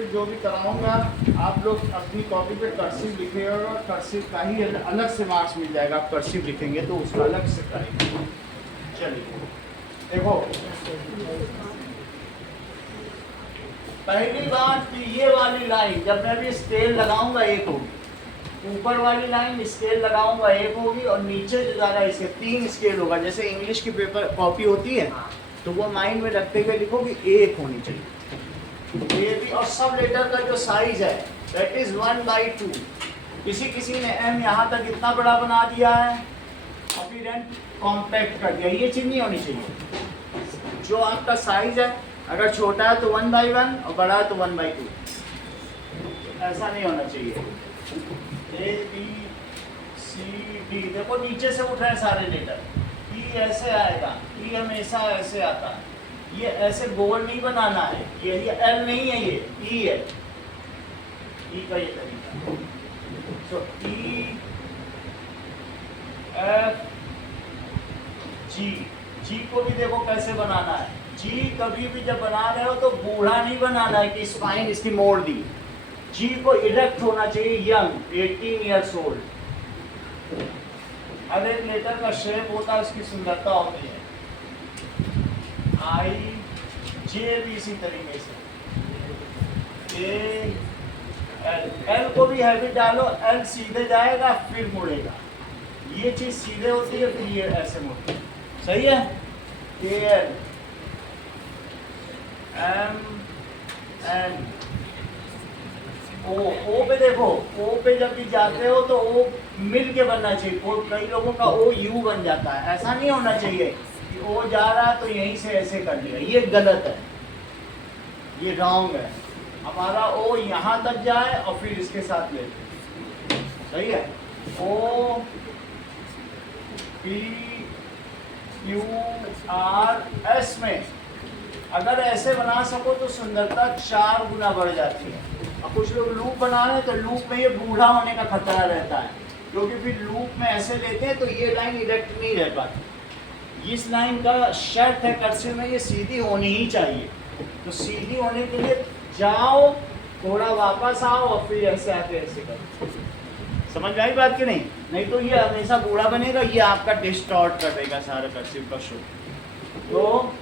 फिर जो भी कराऊंगा आप लोग अपनी कॉपी पे कर्सिव लिखिएगा और कर्सिव का ही अलग से मार्क्स मिल जाएगा। आप कर्सिव लिखेंगे तो उसका अलग से करेंगे। चलिए देखो, पहली बात कि ये वाली लाइन जब मैं भी स्केल लगाऊंगा एक होगी, ऊपर वाली लाइन स्केल लगाऊंगा एक होगी, और नीचे जो जा रहा है इसके 3 स्केल होगा। जैसे इंग्लिश की पेपर कॉपी होती है तो वो माइंड में रखते हुए लिखोगे एक होनी चाहिए। ये भी, और सब लेटर का जो साइज है दैट इज 1/2। किसी ने एम यहाँ तक इतना बड़ा बना दिया है और फिर एन कॉम्पैक्ट कर दिया। ये चीज नहीं होनी चाहिए। जो आपका साइज है अगर छोटा है तो 1/1 और बड़ा है तो 1/2। ऐसा नहीं होना चाहिए। ए बी सी डी, देखो नीचे से उठ रहे हैं सारे लेटर। ई ऐसे आएगा, ई हमेशा ऐसे आता है। ये ऐसे गोल नहीं बनाना है। ये एल नहीं है, ये ई है। ई का ये तरीका। सो ई एफ जी, जी को भी देखो कैसे बनाना है। जी कभी भी जब बना रहे हो तो बूढ़ा नहीं बनाना है कि स्पाइन इसकी मोड़ दी। जी को इरेक्ट होना चाहिए, यंग, 18 ईयर्स ओल्ड। हर एक लेटर का शेप होता है, उसकी सुंदरता होती है। आई जे भी इसी तरीके से। ए एल, एल को भी हैवी डालो, एल सीधे जाएगा फिर मुड़ेगा। ये चीज सीधे होती है फिर ये ऐसे मुड़ती है। सही है। A L M N O, O पे देखो, ओ पे जब भी जाते हो तो ओ मिल के बनना चाहिए। ओ कई लोगों का ओ यू बन जाता है। ऐसा नहीं होना चाहिए कि ओ जा रहा है तो यहीं से ऐसे कर लिया। ये गलत है, ये रॉन्ग है। हमारा ओ यहाँ तक जाए और फिर इसके साथ लेते। सही है। O P Q R S में अगर ऐसे बना सको तो सुंदरता 4 गुना बढ़ जाती है। अब कुछ लोग लूप बना रहे हैं तो लूप में ये बूढ़ा होने का खतरा रहता है, क्योंकि फिर लूप में ऐसे लेते हैं तो ये लाइन इरेक्ट नहीं रह पाती। इस लाइन का शर्त है कर्सिव में, ये सीधी होनी ही चाहिए। तो सीधी होने के लिए जाओ, थोड़ा वापस आओ और फिर ऐसे आके ऐसे करो। समझ में आई बात कि नहीं? नहीं तो ये हमेशा बूढ़ा बनेगा, ये आपका डिस्टॉर्ट कर देगा सारा कर्सिव का शो। तो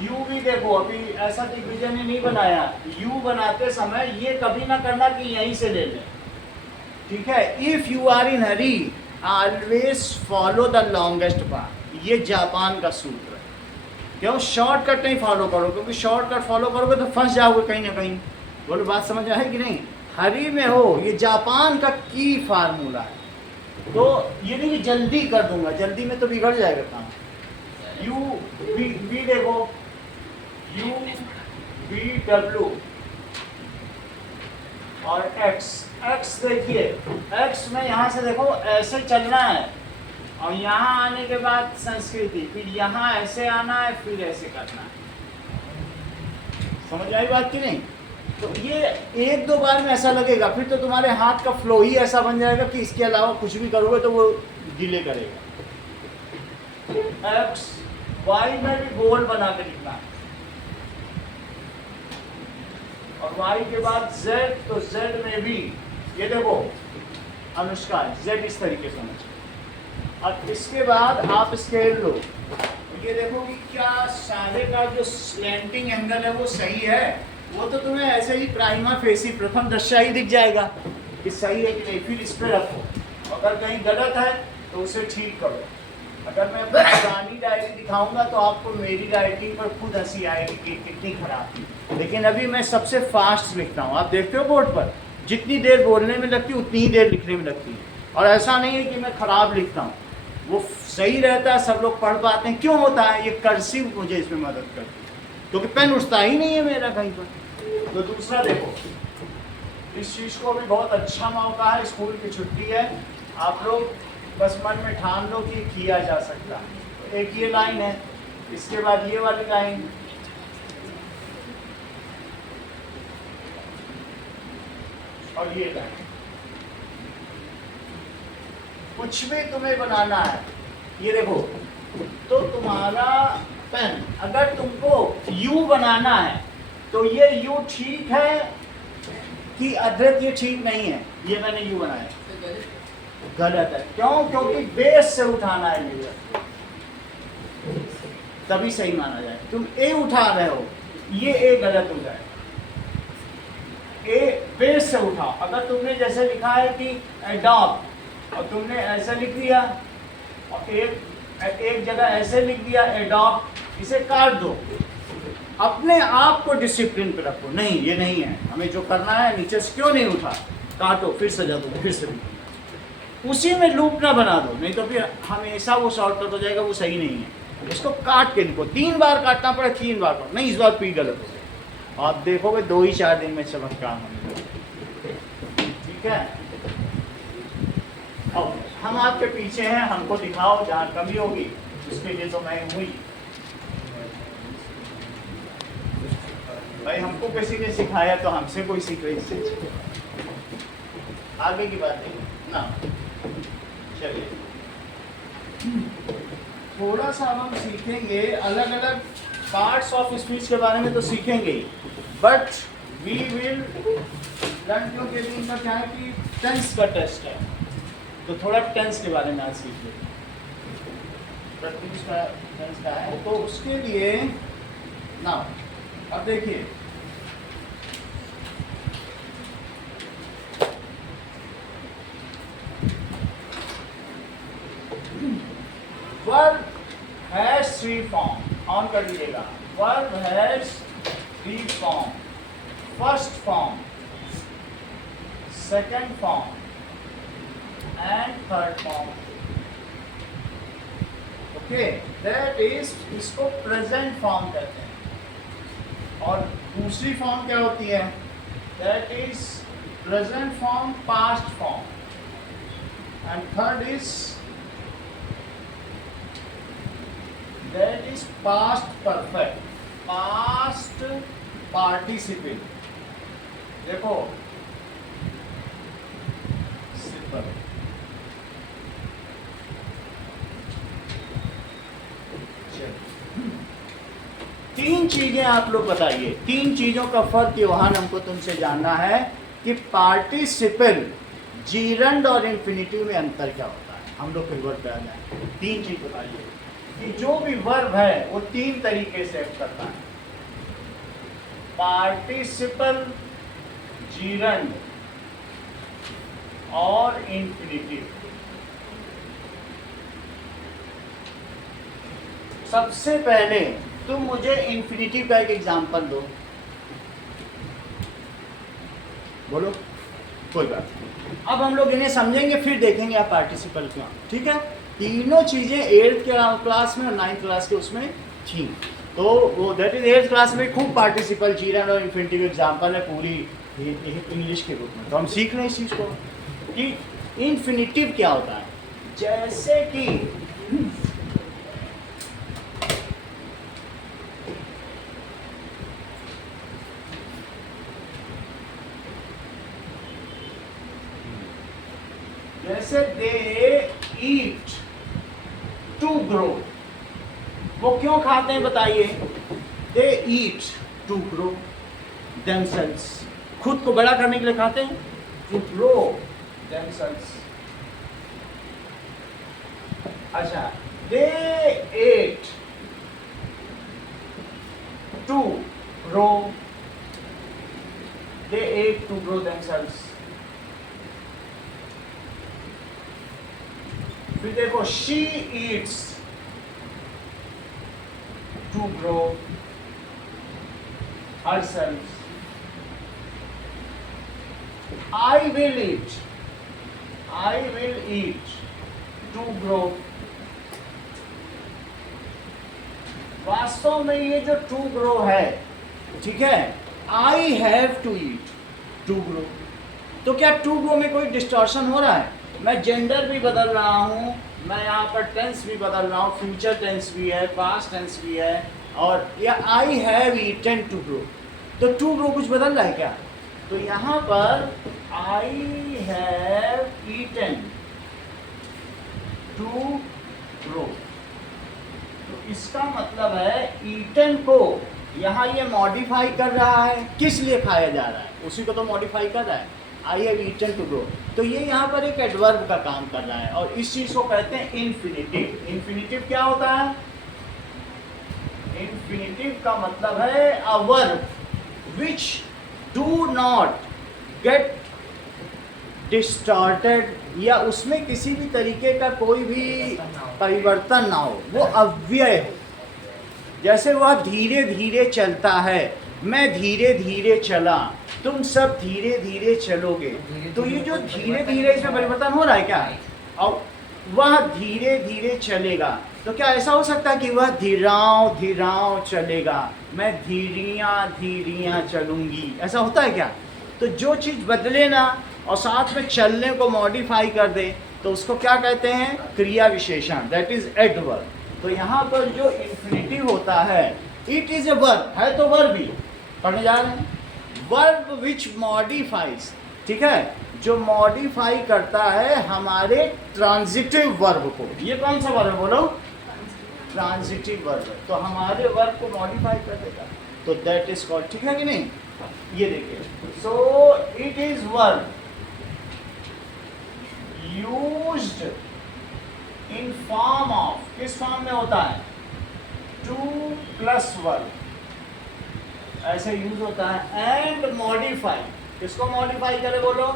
यू भी देखो, अभी ऐसा दिग्विजय ने नहीं बनाया। यू बनाते समय ये कभी ना करना कि यहीं से ले लें। ठीक है। If you are in hurry always follow the longest path. ये जापान का सूत्र है। क्यों? शॉर्टकट नहीं फॉलो करो, क्योंकि शॉर्टकट फॉलो करोगे तो फंस जाओगे कहीं ना कहीं। बोलो बात समझ आए कि नहीं? हरी में हो, ये जापान का की फार्मूला है। तो ये नहीं कि जल्दी कर दूंगा, जल्दी में तो बिगड़ जाएगा काम। यू बी देखो, यू बी डब्ल्यू और एक्स। एक्स देखिए, एक्स में यहाँ से देखो ऐसे चलना है और यहाँ आने के बाद संस्कृति, फिर यहाँ ऐसे आना है फिर ऐसे करना है। समझ आई बात कि नहीं? तो ये 1-2 बार में ऐसा लगेगा, फिर तो तुम्हारे हाथ का फ्लो ही ऐसा बन जाएगा कि इसके अलावा कुछ भी करोगे तो वो डिले करेगा। एक्स वाई में भी गोल बना के लिखना है, और y के बाद z, तो z में भी ये देखो अनुष्का, z इस तरीके से होना चाहिए। अब इसके बाद आप स्केल लो, ये देखो कि क्या सारे का जो स्लैंटिंग एंगल है वो सही है। वो तो तुम्हें ऐसे ही प्राइमा फेसी, प्रथम दृष्टया ही दिख जाएगा कि सही है कि नहीं। फिर इस पे रखो, अगर कहीं गलत है तो उसे ठीक करो। अगर मैं पुरानी डायरी दिखाऊंगा तो आपको मेरी राइटिंग पर खुद हंसी आएगी कि कितनी खराब थी। लेकिन अभी मैं सबसे फास्ट लिखता हूँ, आप देखते हो बोर्ड पर जितनी देर बोलने में लगती है उतनी ही देर लिखने में लगती है। और ऐसा नहीं है कि मैं खराब लिखता हूँ, वो सही रहता है, सब लोग पढ़ पाते हैं। क्यों होता है? ये कर्सिव मुझे इसमें मदद करती है, क्योंकि पेन उठता ही नहीं है मेरा कहीं पर। तो दूसरा देखो, इस चीज़ को भी बहुत अच्छा मौका है, स्कूल की छुट्टी है, आप लोग बस मन में ठान लो कि किया जा सकता है। तो एक ये लाइन है, इसके बाद ये वाली लाइन, और ये लाइन। कुछ भी तुम्हें बनाना है, ये देखो, तो तुम्हारा पेन। अगर तुमको यू बनाना है तो ये यू ठीक है कि अद्वैत ये ठीक नहीं है, ये मैंने यू बनाया गलत है। क्यों? क्योंकि बेस से उठाना है मुझे, तभी सही माना जाए। तुम ए उठा रहे हो, ये ए गलत हो जाए। ए बेस से उठाओ। अगर तुमने जैसे लिखा है कि एडॉप्ट और तुमने ऐसे लिख दिया और एक जगह ऐसे लिख दिया एडॉप्ट, इसे काट दो। अपने आप को डिसिप्लिन पे रखो, नहीं ये नहीं है, हमें जो करना है नीचे से क्यों नहीं उठा, काटो, फिर सजा दो, फिर से लिखो। उसी में लूप ना बना दो, नहीं तो फिर हमेशा वो शॉर्टकट हो जाएगा, वो सही नहीं है। इसको काट के लिखो, 3 बार काटना पड़े, 3 बार काटो, नहीं इस बार पी गलत हो गया। आप देखोगे 2 ही 4 दिन में चमत्कार होने, ठीक है। अब हम आपके पीछे हैं, हमको दिखाओ जहाँ कमी होगी, उसके लिए तो मैं हुई भाई, हमको किसी ने सिखाया तो हमसे कोई सीख रही। आगे की बात है ना, चलिए थोड़ा सा हम सीखेंगे, अलग अलग पार्ट्स ऑफ स्पीच के बारे में तो सीखेंगे ही, बट वी विल लर्न, क्योंकि इनका क्या है कि टेंस का टेस्ट है, तो थोड़ा टेंस के बारे में आज सीख लेंगे। टेंस का है तो उसके लिए ना, अब देखिए वर्ब हैज 3 फॉर्म, ऑन कर लीजिएगा। Verb has 3 form, first form, second form and third form. Okay, that is, इसको प्रेजेंट फॉर्म कहते हैं। और दूसरी फॉर्म क्या होती है? That is present form, past form, and third is that is past perfect, past participle. देखो simple, तीन चीजें आप लोग बताइए, 3 चीजों का फर्क यहाँ हमको तुमसे जानना है कि पार्टिसिपल, जीरंड और इन्फिनिटिव में अंतर क्या होता है। हम लोग फिर वर्ब पे आ जाए, 3 चीज बताइए कि जो भी वर्ब है वो 3 तरीके से एक्ट करता है, पार्टिसिपल, जीरंड और इन्फिनिटिव। सबसे पहले तुम मुझे इन्फिनिटिव का एक एग्जाम्पल दो, बोलो, कोई बात नहीं। अब हम लोग इन्हें समझेंगे, फिर देखेंगे आप पार्टिसिपल क्यों, ठीक है। तीनों चीजें 8th क्लास में और 9th क्लास के उसमें थी, तो वो दैट इज 8th क्लास में खूब पार्टिसिपल, जीरंड और इन्फिनिटिव एग्जाम्पल है पूरी इंग्लिश के रूप में। तो हम सीख रहे हैं इस चीज को कि इन्फिनिटिव क्या होता है। जैसे कि जैसे दे ईट टू ग्रो, वो क्यों खाते हैं बताइए? दे ईट टू ग्रो देमसेल्व्स, खुद को बड़ा करने के लिए खाते हैं, टू ग्रो देमसेल्व्स। अच्छा, they ate to grow, they ate to grow themselves. फिर देखो, she eats to grow herself, I will eat to grow। वास्तव में ये जो टू ग्रो है, ठीक है, I have to eat to grow, तो क्या टू ग्रो में कोई डिस्टॉर्शन हो रहा है? मैं जेंडर भी बदल रहा हूँ, मैं यहाँ पर टेंस भी बदल रहा हूँ, फ्यूचर टेंस भी है, पास्ट टेंस भी है, और या I have eaten to grow, तो टू ग्रो कुछ बदल रहा है क्या? तो यहाँ पर I have eaten to grow, तो इसका मतलब है ईटन को यहाँ ये मॉडिफाई कर रहा है, किस लिए खाया जा रहा है, उसी को तो मॉडिफाई कर रहा है, I have eaten to grow. तो ये यहाँ पर एक एडवर्ब का काम कर रहा है और इस चीज को कहते हैं इन्फिनिटिव। इन्फिनिटिव क्या होता है? इन्फिनिटिव का मतलब है a verb which do not gate distorted, या उसमें किसी भी तरीके का कोई भी परिवर्तन ना हो, वो अव्यय हो। जैसे वह धीरे धीरे चलता है, मैं धीरे धीरे चला, तुम सब धीरे धीरे चलोगे, तो ये जो धीरे धीरे इसमें परिवर्तन हो रहा है क्या? और वह धीरे धीरे चलेगा, तो क्या ऐसा हो सकता है कि वह धीराव धीराव चलेगा, मैं धीरियाँ धीरियाँ चलूँगी, ऐसा होता है क्या? तो जो चीज़ बदले ना और साथ में चलने को मॉडिफाई कर दे तो उसको क्या कहते हैं? क्रिया विशेषण, दैट इज एडवर्ब। तो यहाँ पर जो इन्फिनिटिव होता है, इट इज ए वर्ब, है तो वर्ब ही, पढ़ने जा रहे हैं, वर्ब विच मॉडिफाइज, ठीक है, जो मॉडिफाई करता है हमारे ट्रांजिटिव वर्ब को। ये कौन सा वर्ब बोलो? ट्रांजिटिव वर्ब, तो हमारे वर्ब को मॉडिफाई कर देगा, तो दैट इज कॉल्ड, ठीक है कि नहीं? ये देखिए, so it is verb used in form of, किस फॉर्म में होता है? टू प्लस वर्ब, ऐसे यूज होता है, एंड मॉडिफाई, किसको मॉडिफाई करे बोलो?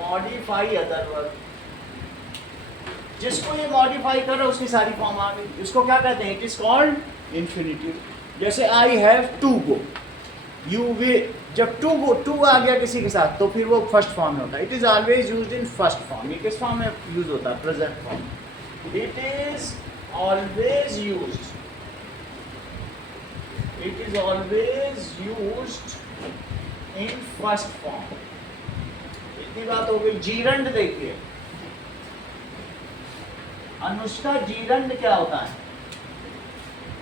मॉडिफाई अदर वर्ब, जिसको ये मॉडिफाई करे उसकी सारी फॉर्म आ गई, इसको क्या कहते हैं? It is called infinitive. जैसे I have to go, you will, जब टू आ गया किसी के साथ तो फिर वो फर्स्ट फॉर्म में होता है, it is always used in first form. ये किस फॉर्म में यूज होता है? Present form. It is always used, it is always used in first form. इतनी बात हो गई। जीरंड देखिए, अनुष्का जीरंड क्या होता है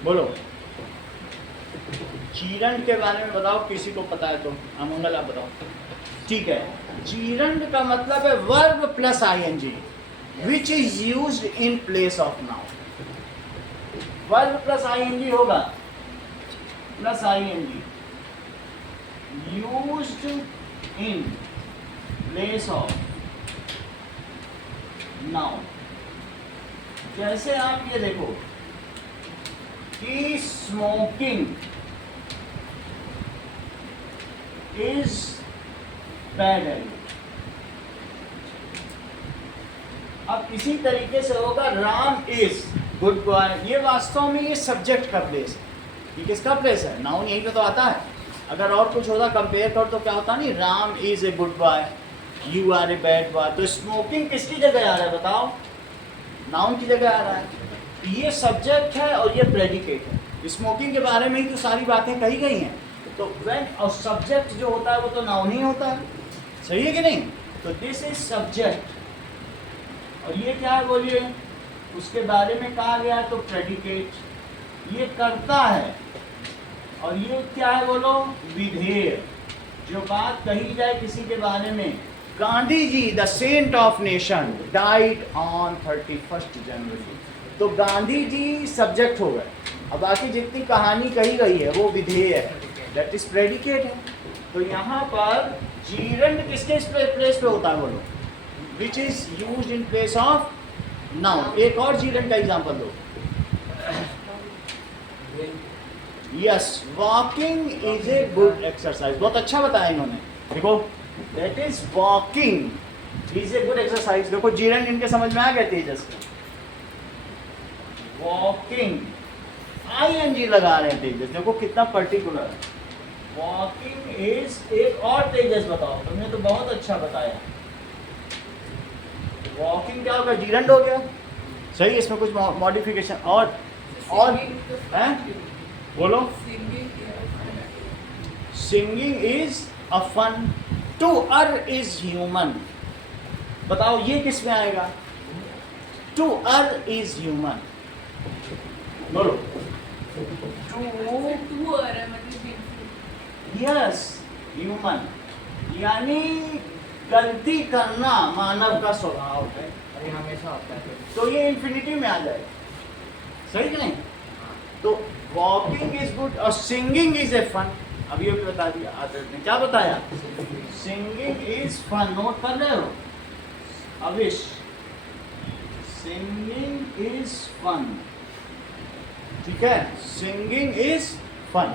बोलो? जीरंड के बारे में बताओ, किसी को पता है तो? अमंगल आप बताओ। ठीक है, जीरंड का मतलब है verb plus ING which is used in place of noun. Verb plus ING होगा, plus ING used in place of noun. जैसे आप ये देखो कि स्मोकिंग इज बैड हैबिट, अब इसी तरीके से होगा राम इज गुड बॉय। ये वास्तव में ये सब्जेक्ट का प्लेस है, ये किसका प्लेस है? नाउन यहीं पे तो आता है। अगर और कुछ होता कंपेयर कर तो क्या होता? नहीं, Ram is a good boy, you are a bad boy. तो स्मोकिंग किसकी जगह आ रहा है बताओ? नाउन की जगह आ रहा है। ये सब्जेक्ट है और ये प्रेडिकेट है। स्मोकिंग के बारे में ही तो सारी बातें कही गई हैं। तो व्हेन और सब्जेक्ट जो होता है वो तो नाउन ही होता है, सही है कि नहीं? तो दिस इज सब्जेक्ट, और ये क्या है बोलिए? उसके बारे में कहा गया तो प्रेडिकेट, ये करता है, और ये क्या है बोलो? विधेय। जो बात कही जाए किसी के बारे में, Gandhi ji the saint of nation died on 31 January, तो गांधी जी सब्जेक्ट हो गए, अब बाकी जितनी कहानी कही गई है वो विधेय है, दैट इज प्रेडिकेट है। तो यहाँ पर जीरंड किसके प्लेस पे होता है बोलो? विच is used in place of noun. एक और जीरंड का एग्जांपल दो। Yes, walking is a good exercise, बहुत अच्छा बताया इन्होंने। देखो, that is walking is a good exercise. देखो जीरंड इनके समझ में आ गए तेजस के। वॉकिंग आईएनजी लगा रहे हैं तेजस, देखो कितना पर्टिकुलर है। वॉकिंग इज, एक और तेजस बताओ, तुमने तो बहुत अच्छा बताया। वॉकिंग क्या होगा? जीरंड हो गया, सही। इसमें कुछ मॉडिफिकेशन और हैं बोलो? Singing is a fun, to err is human. बताओ ये किस में आएगा? टू अर इज ह्यूमन, बोलो। टू यस ह्यूमन, यानी गलती करना मानव का स्वभाव है, अरे हमेशा होता है। तो ये इन्फिनिटी में आ जाए, सही कि नहीं? तो वॉकिंग इज गुड और सिंगिंग इज ए फन। अब ये भी बता दिया आदर्श ने, क्या बताया? Singing is fun. नोट कर रहे हो अविश? सिंगिंग इज फन, ठीक है? Singing is fun.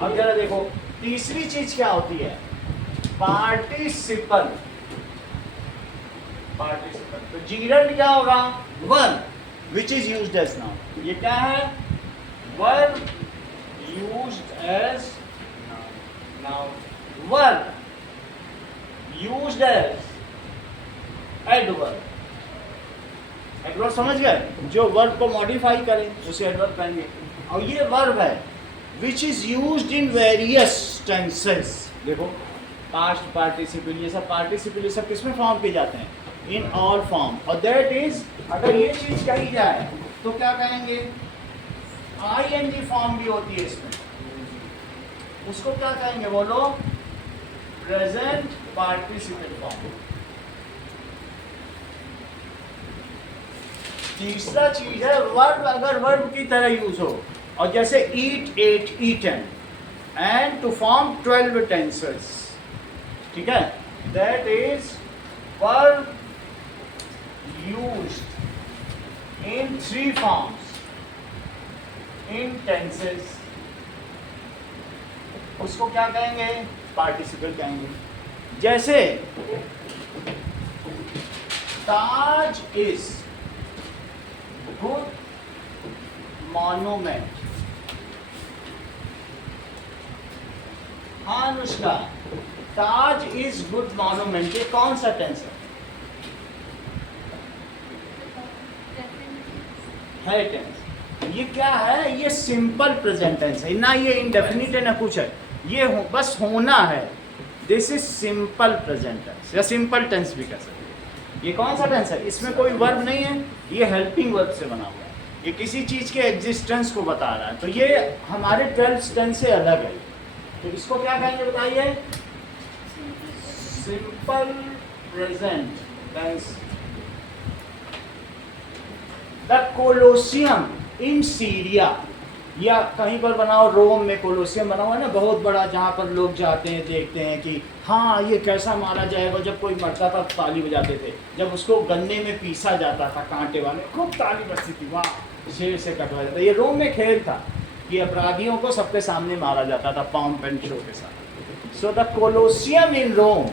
अब जरा देखो तीसरी चीज क्या होती है? पार्टिसिपल। पार्टिसिपल तो जीरंड क्या होगा? Verb which is used as noun. ये क्या है? Verb used as noun. Verb used as adverb. Adverb समझ गए? जो वर्ब को मॉडिफाई करें उसे एडवर्ब कहेंगे। और ये वर्ब है विच is used in various tenses. देखो पास्ट पार्टिसिपल, ये सब पार्टिसिपल, ये सब किसमें फॉर्म किए जाते हैं? In all form. और दैट इज, अगर ये चीज कही जाए तो क्या कहेंगे? आईएनजी फॉर्म भी होती है इसमें, उसको क्या कहेंगे बोलो? Present participle form. तीसरा चीज है वर्ब, अगर वर्ब की तरह यूज हो, और जैसे eat, ate, eaten, and to form 12 tenses, ठीक है? That is verb used in 3 forms in tenses. उसको क्या कहेंगे? पार्टिसिपल कहेंगे। जैसे ताज इज गुड मॉन्यूमेंट। हाँ अनुष्का, ताज इज गुड मॉन्यूमेंट, ये कौन सा टेंस है टेंस। ये क्या है? ये सिंपल प्रेजेंट टेंस है, ना ये इंडेफिनिट है ना कुछ है, ये बस होना है। This is simple present tense या सिंपल टेंस भी कह सकते हैं। ये कौन सा टेंस है? इसमें कोई वर्ब नहीं है, ये हेल्पिंग वर्ब से बना हुआ है, ये किसी चीज के एग्जिस्टेंस को बता रहा है। तो ये हमारे 12 टेंस से अलग है। तो इसको क्या कहेंगे बताइए? Simple present tense. The Colosseum in Syria, या कहीं पर बनाओ, रोम में कोलोसियम बना हुआ है ना, बहुत बड़ा, जहाँ पर लोग जाते हैं, देखते हैं कि हाँ ये कैसा मारा जाएगा। जब कोई मरता था ताली बजाते थे, जब उसको गन्ने में पीसा जाता था कांटे वाले, खूब ताली बजती थी, वहाँ शेर से कटवा जाता। ये रोम में खेल था कि अपराधियों को सबके सामने मारा जाता था पॉम्प एंड शो के साथ। So the Colosseum in Rome,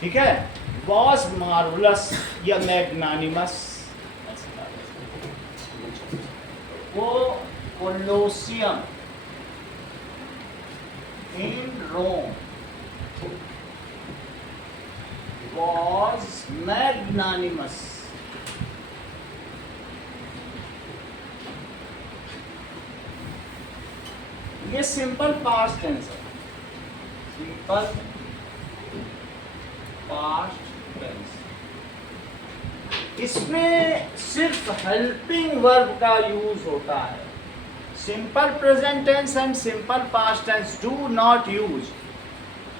ठीक है, वॉज मार्वलस या मैग्नानिमस। वो Colosseum in Rome was magnanimous। ये सिंपल पास्ट टेंस है, सिंपल पास्ट टेंस। इसमें सिर्फ हेल्पिंग वर्ब का यूज होता है। Simple present tense and simple past tense do not use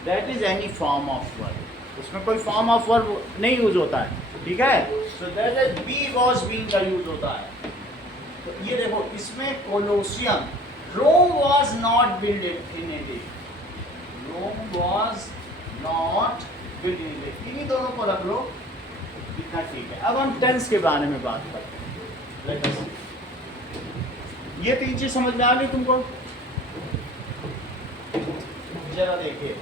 that is any form of verb. उसमें कोई फॉर्म ऑफ वर्ब नहीं यूज होता है, ठीक है? So that is be was being का यूज होता है। तो ये देखो इसमें Colosseum, Rome was not build in a day, Rome was not build in a day. इन्हीं दोनों को रख लो, इतना ठीक है। अब हम टेंस के बारे में बात करते हैं। ये 3 चीज समझ में आ गई तुमको? जरा देखिए,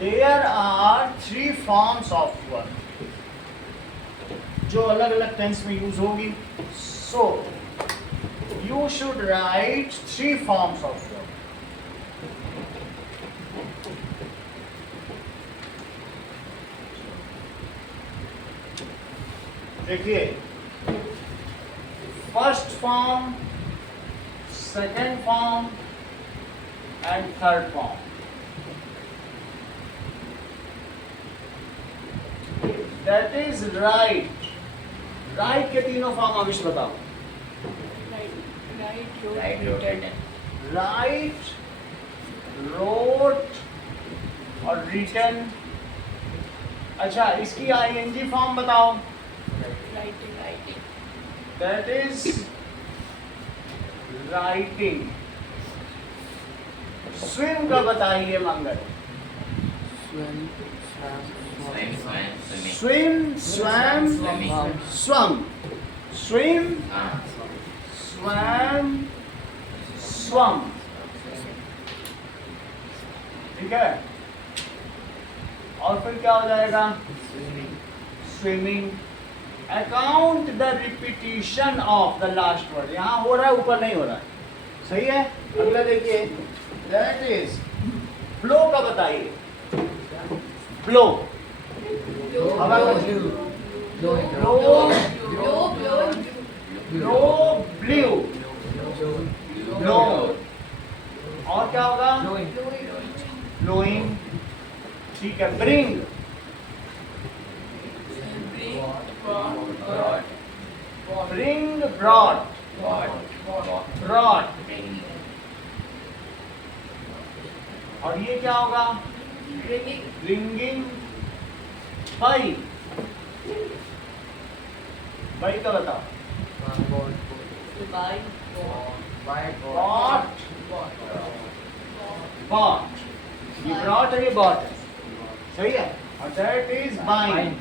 there are 3 forms of verb जो अलग अलग टेंस में यूज होगी। So you should write 3 forms of verb. देखिए, first form, second form and third form. That is write. Write के तीनों फॉर्म अविश बताओ। राइट, रोट और रिटन। अच्छा, इसकी आईएनजी फॉर्म बताओ। That is writing. स्विम का बताइए Mangal. Swim, swam, swum. Swim, swam, swum. ठीक है। और फिर क्या हो जाएगा? Swimming. Account the repetition of the last word. यहां हो रहा है, ऊपर नहीं हो रहा है। सही है। अगला देखिए, दैट इज ब्लो का बताइए। ब्लो, हवा का ब्लो, ब्लो, ब्लू, ब्लो। और क्या होगा? ब्लोइंग। ठीक है। Bring, bring, brought, brought. और ये क्या होगा? ब्रिंगिंग। बाई, बाई का बताओ। Bot, bot. ये ब्रॉट है, ये बॉट है। सही है। और that is buying.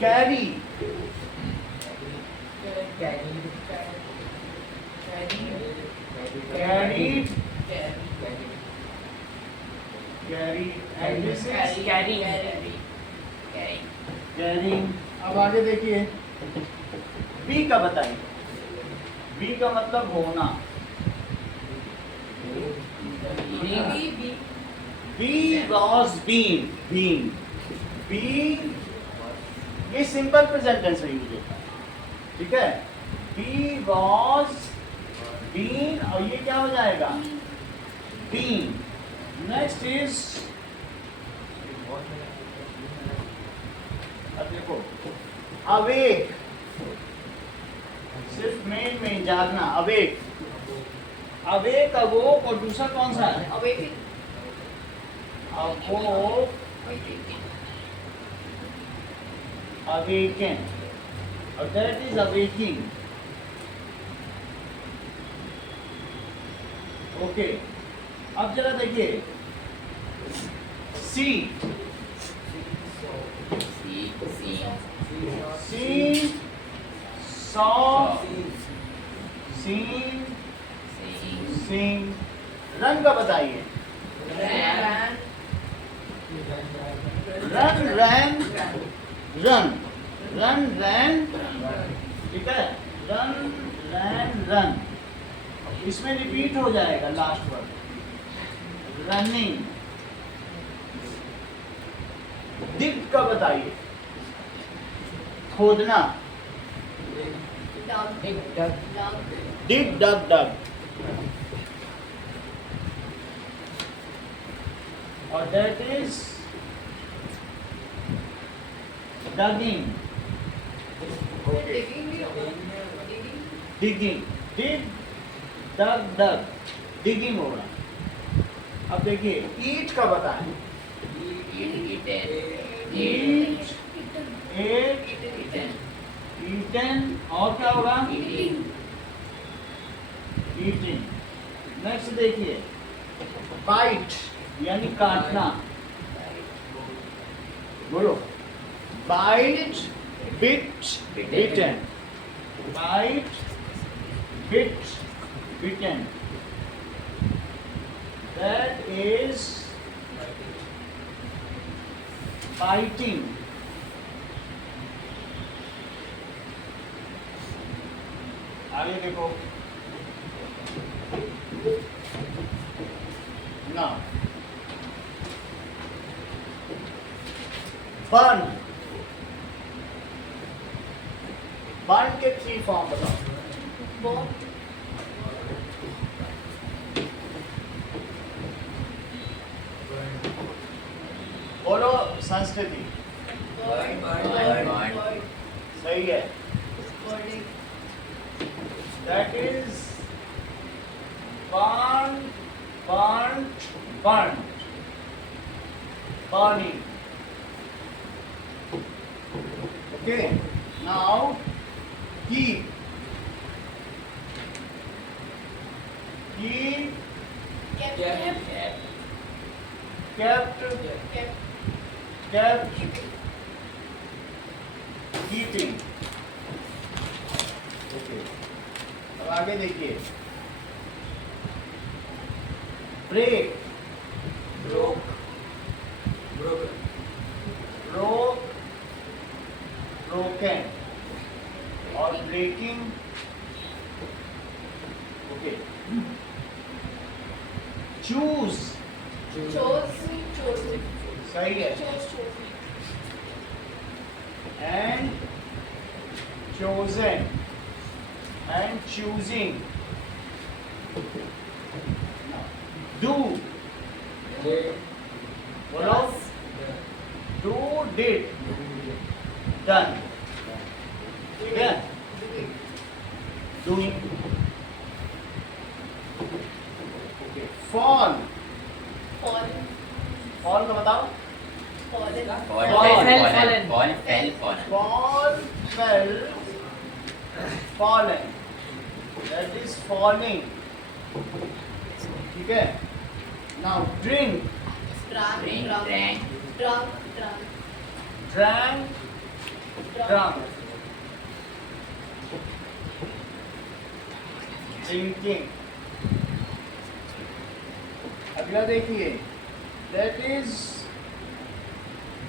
Carry, carried, carried, and this is carrying। अब आगे देखिए, बी का बताइए। बी का मतलब होना। Be was being, being, being ये सिंपल प्रेजेंट टेंस में यूज होता है। ठीक है। बी was being, और ये क्या हो जाएगा? being। नेक्स्ट इज, अब देखो, अवेक। सिर्फ मेन जागना। Awake, awake, अवोक। और दूसरा कौन सा है? Awake, awaken. और दैट इज अवेकिंग। ओके। अब जरा देखिए, सी, सी, सॉ, सीन, सिंग। रन का बताइए। रन, रैन, रन, रन, रैन। ठीक है। रन, रैन, रन। इसमें रिपीट हो जाएगा लास्ट वर्ड। रनिंग। डिग का बताइए। खोदना। डिग, डग, डग। और that is digging. Digging, dig, dug, dug, digging होगा। अब देखिए, ईट का बताएं। Eat, ate, eaten. और क्या होगा? ईटिंग। नेक्स्ट देखिए, बाइट यानी काटना। बोलो, bite, bit, bitten. Bite, bit, bitten. That is biting। आगे देखो ना, बर्न। बर्न के 3 फॉर्म बताओ। बोलो संस्कृति। सही है। That is burn, burnt, burnt, burning। Okay. Now keep. Keep. Kept. Kept. Kept. Kept. Keeping. Keeping. Okay, अब आगे देखिए. Break. Broke. Broken. Broke. Broken. और breaking. Okay. Choose. Chose. Chosen. सही है. Chose. Chosen. And chosen. And choosing. Do. बोलो. Was. Do, did. Done. ठीक है. Doing. Doing. Okay. Fall. Fallen. Fall का बताओ. Fallen. Fall. Fall. Fall, fell, fallen. That is falling. ठीक है. Now drink. Drank. Drink, Drunk. drank. Drunk. Drunk. Drank, drunk. Drinking. अगला देखिए. That is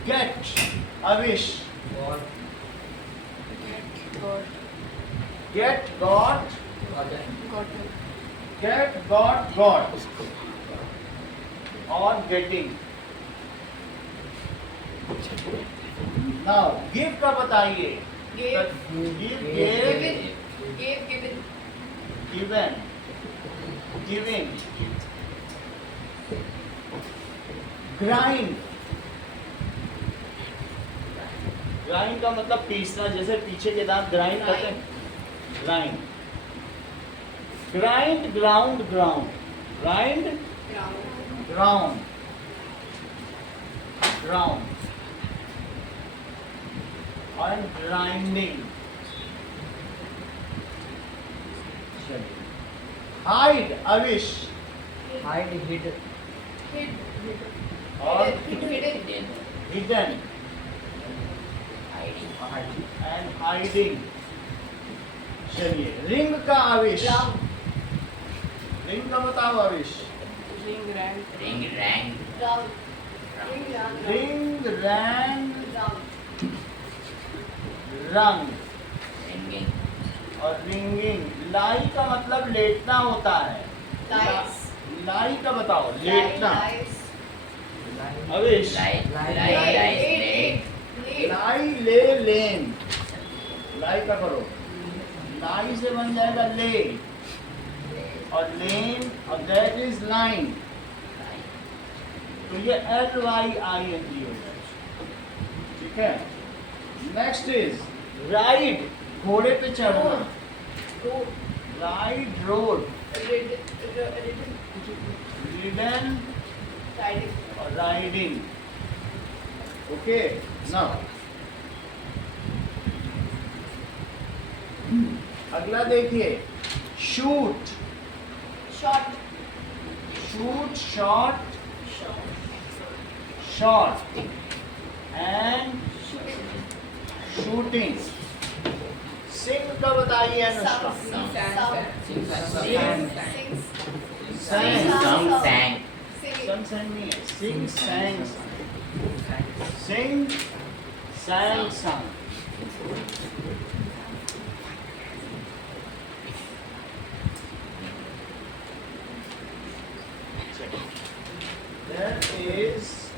get. Avish. Got. Got. Get, got. Gotten. Gotten. Get, got. Or getting. Now give का बताइए. Gave. Give, Given. gave, Gave. Given. given, giving. Grind. Grind का मतलब पीसना, जैसे पीछे के दांत ग्राइंड करते हैं. Grind. Grind, ground, ground. Grind, Ground. Ground. Ground. और ग्राइंडिंग. हाइड. अविश. Hide, hid. Hid. और Hidden. Hidden. Hiding. And hiding. चलिए रिंग का आवेश. Rum. रिंग का बताओ आवेश. Ring. Rang. Ring, rang. Rum. Ring. Rang. Ring, wrong, Rum. रंग. Ringing. और रिंगिंग. लाई का मतलब लेटना होता है. Lies. लाई का बताओ. लेटना. Lies. Avesh. Light, Late. light, light, Late. late. Late. लाई, ले, लेन. लाई का करो. लाई से बन जाएगा ले. और लेन, और दैट इज लाइन. तो ये LYING हो जाएगा. ठीक है. Next is ride. घोड़े पे चढ़ना. Road. Ride, rode. Ridden. Ridden Riding. और राइडिंग. ओके. नाउ अगला देखिए. Shoot. Shot. Shoot, shot, shot. And shooting. Sing का बताइए Anushka. Sung. Sing, Sing. sang. Sings. Sang. Sung, sang. Singing. Sun sang नहीं है. Sing, sang. Sing, sang, sung. There is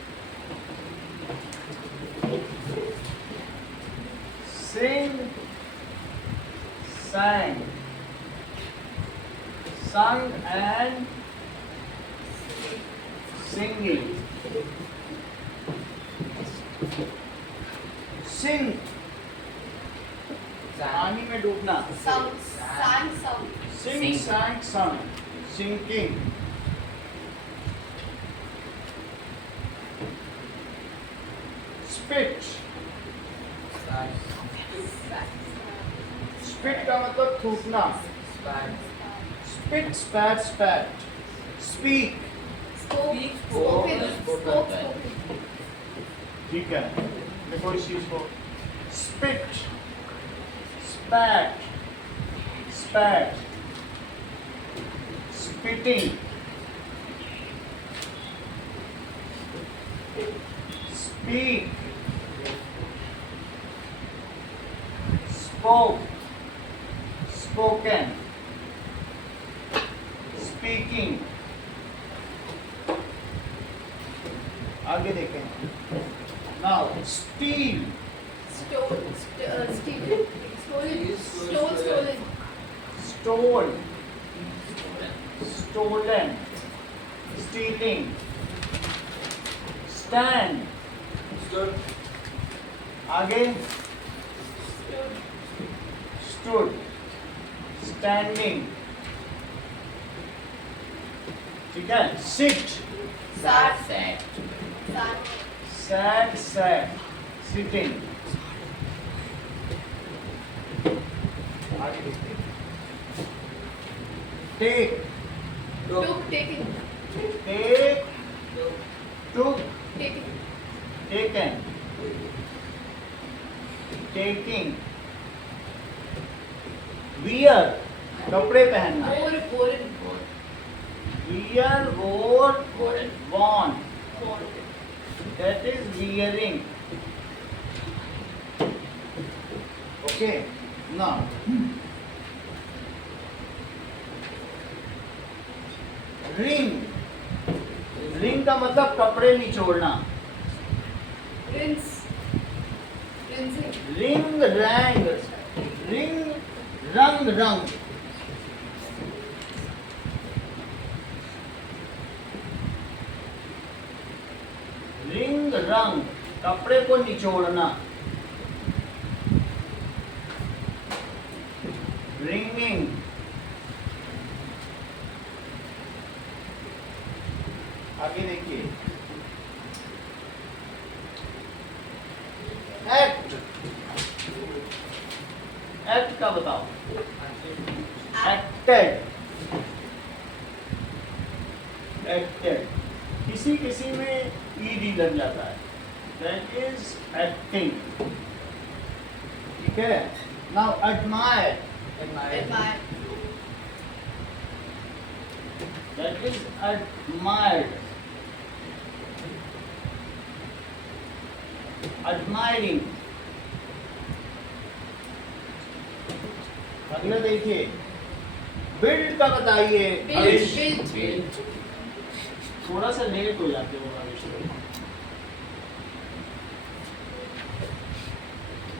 sing, sang, sung and singing. Sing. पानी में डूबना. Sung. Sang. Sung. Sing, Sing. sang, sung. Sinking. Spit. Spat. Spit का मतलब थूकना, spit, spat, spat, speak, Spoken. ठीक है, देखो इस चीज को, spit, spat, spat, spitting, speak, spoke, spoken, speaking. आगे देखें, now steal, Stolen. Stole, stolen, stealing, stand, आगे स्टूड, स्टैंडिंग, ठीक है, sit, Sat. Sat, sat, sitting, आगे देखिए, take, Taking. Take, took, Taking. Taken, taking, wear, कपड़े पहनना, Worn. Wear, wore, worn, Worn. that is wearing. Okay, now ring, ring का मतलब कपड़े निचोड़ना, Rinse. Rinsing. Ring, wrong, ring, रंग, रंग, रिंग, रंग, कपड़े को निचोड़ना, रिंगिंग, आगे देखिए, एक्ट, एक्ट का बताओ, एक्टेड, एक्टेड, किसी किसी में ईडी लग जाता है, दैट इज एक्टिंग, ठीक है। Now admire, Admire. That is admired, admiring, अगला देखिए, बिल्ड का बताइए, Build. थोड़ा सा लेट हो जाते हो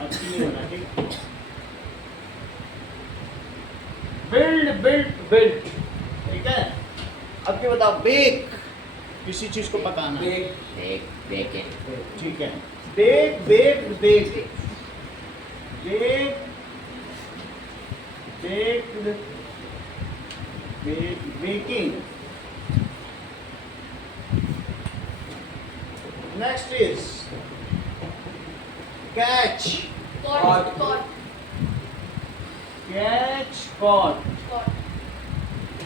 अच्छी नहीं होना, ठीक, बिल्ड, बिल्ट, बिल्ट, ठीक है। अब क्या बताओ, बेक, किसी चीज को पकाना, Bacon. ठीक है, bake, bake, bake, bake, baked, baking. Next is catch, Caught. Catch, caught,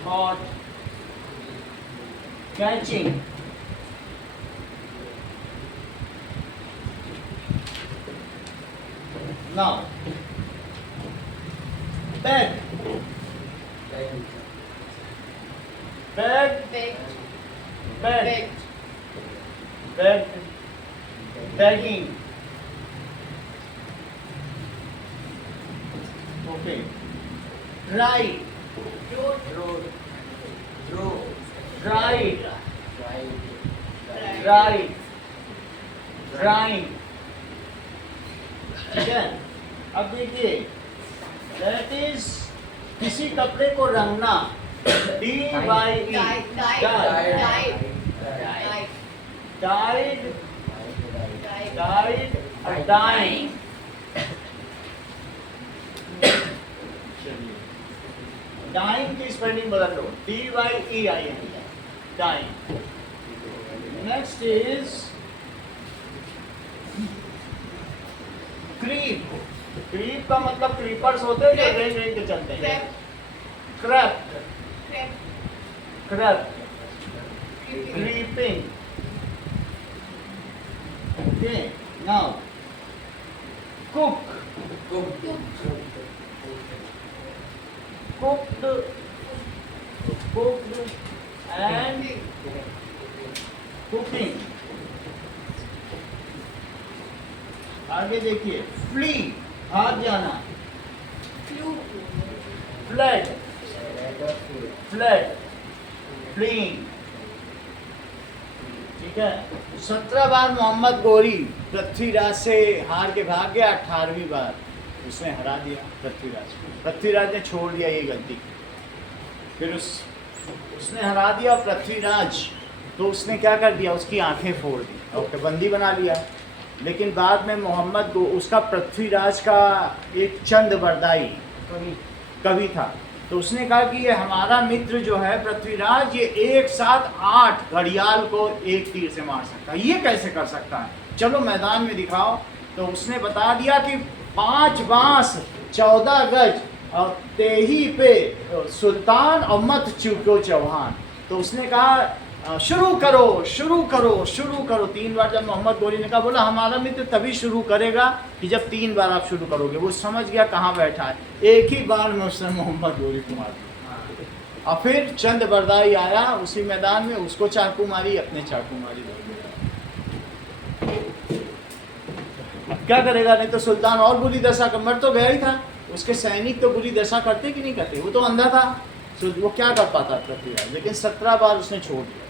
caught, catching, now beg, beg, Begged. beg, beg, begging, okay, dry, Wrote. dried, dried, drying, ठीक है। अब देखिए, दैट इज किसी कपड़े को रंगना, D-Y-E, Dyed. dyed, dyed, or dyeing, dyeing की spelling बदल लो, D-Y-E-I-N, dyeing। Next is grieve, creep का मतलब क्रीपर्स होते हैं जो रेंग रेंग के चलते हैं। Crab. Crept, Crab. Crept, Creeping. Creeping. Okay, now cook, Cooked. Cooked, cooked and cooking. आगे देखिए, फ्ली भाग जाना, Flew. Flood, flood, fleeing. ठीक है, 17 बार मोहम्मद गोरी पृथ्वीराज से हार के भाग गया, 18वीं बार उसने हरा दिया पृथ्वीराज को। पृथ्वीराज ने छोड़ दिया ये गलती, फिर उसने हरा दिया पृथ्वीराज, तो उसने क्या कर दिया, उसकी आंखें फोड़ दी और बंदी बना लिया। लेकिन बाद में मोहम्मद को उसका पृथ्वीराज का एक चंद बरदाई कवि था, तो उसने कहा कि ये हमारा मित्र जो है पृथ्वीराज, ये एक साथ 8 घड़ियाल को एक तीर से मार सकता है। ये कैसे कर सकता है, चलो मैदान में दिखाओ। तो उसने बता दिया कि 5 बांस 14 गज और तेही पे सुल्तान और मत चूको चौहान। तो उसने कहा शुरू करो शुरू करो शुरू करो 3 बार। जब मोहम्मद गोरी ने कहा, बोला हमारा मित्र तभी शुरू करेगा कि जब 3 बार आप शुरू करोगे। वो समझ गया कहाँ बैठा है, एक ही बार में उसने मोहम्मद गोरी को मार दिया। और फिर चंद बरदाई आया उसी मैदान में, उसको चाकू मारी, अपने चाकू मारी। अब क्या करेगा, नहीं तो सुल्तान और बुरी दशा का, मर तो गया ही था, उसके सैनिक तो बुरी दशा करते कि नहीं करते, वो तो अंधा था, तो वो क्या कर पाता पृथ्वीराज। लेकिन 17 बार उसने छोड़ दिया।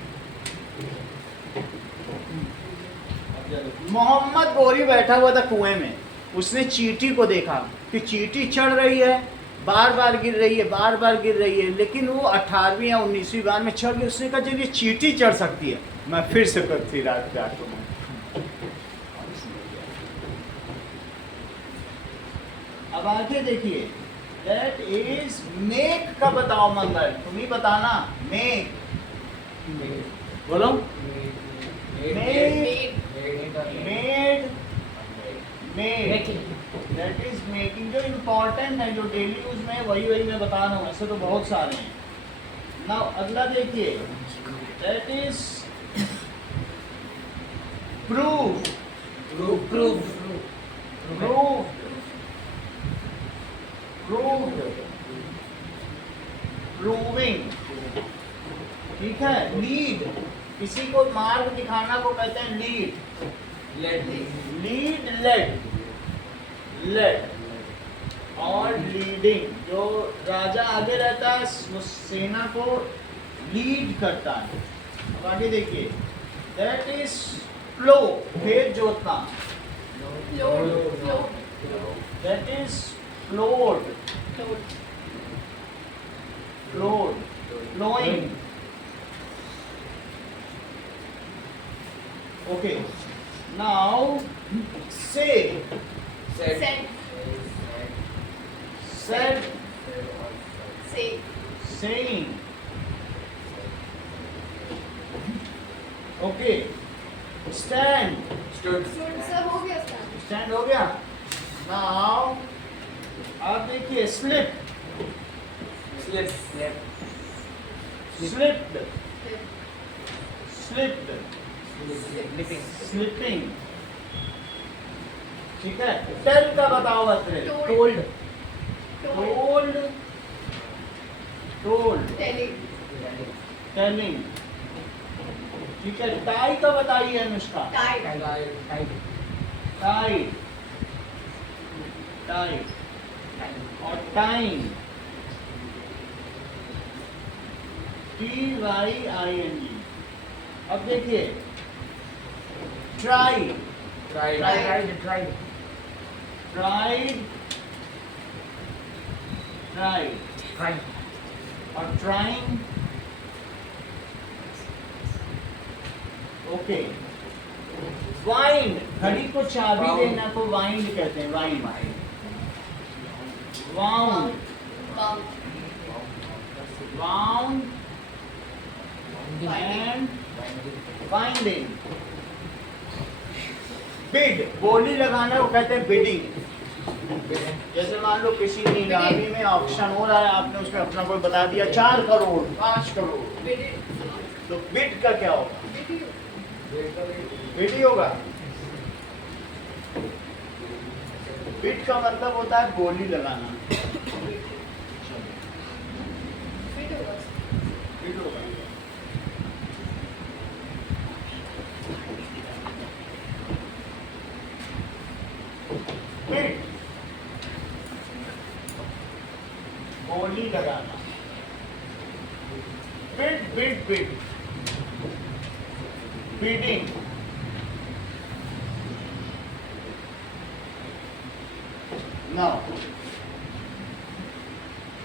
मोहम्मद गोरी बैठा हुआ था कुएं में, उसने चींटी को देखा कि चींटी चढ़ रही है, बार बार गिर रही है, बार बार गिर रही है, लेकिन वो 18वीं या 19वीं बार में चढ़ गई। उसने कहा जब ये चींटी चढ़ सकती है, मैं फिर से पृथ्वीराज पे आक्रमण। अब आगे देखिए, दैट इज मेक का बताओ मंगल, तुम ही बताना। मेक, बोलो। Make, made, made, that is making. जो इम्पोर्टेंट है, जो डेली यूज में है, वही मैं बता रहा हूँ, ऐसे तो बहुत सारे हैं। नाउ अगला देखिए, that is prove, prove, proving. ठीक है, लीड, किसी को मार्ग दिखाना को कहते हैं लीड। लीड, लेड, लेड और लीडिंग। जो राजा आगे रहता है वो सेना को लीड करता है। अब आगे देखिए, दैट इज फ्लो, खेत जोतना। That is ploughed, ploughed, ploughing. Okay, now say, Said. said, Say. saying. Okay, stand, Stood. सब हो गया stand. stand हो गया। नाउ आप देखिए, slip, Slip. slipped, slipped, slipping। ठीक है, टेल का बताओ बच्चे। Told. Told, told, Telling. Telling. ठीक है, टाई का बताइए अनुष्का। Tied. टाई, टाई और टाइम, TYING। अब देखिए, ट्राई, ट्राइड, ट्राइड और ट्राइंग। ओके, वाइंड, घड़ी को चाबी देना को वाइंड कहते हैं। Wind, wound, Bound. Wound and winding. Bid, बोली लगाना को कहते हैं बिडिंग। जैसे मान लो किसी नीलामी में ऑप्शन हो रहा है, आपने उसमें अपना कोई बता दिया 4 करोड़ 5 करोड़, तो बिड का क्या होगा? बिड ही होगा। बिड का मतलब होता है बोली लगाना। बिड होगा। बिड बोली लगाना। Bid bid bid bidding. Now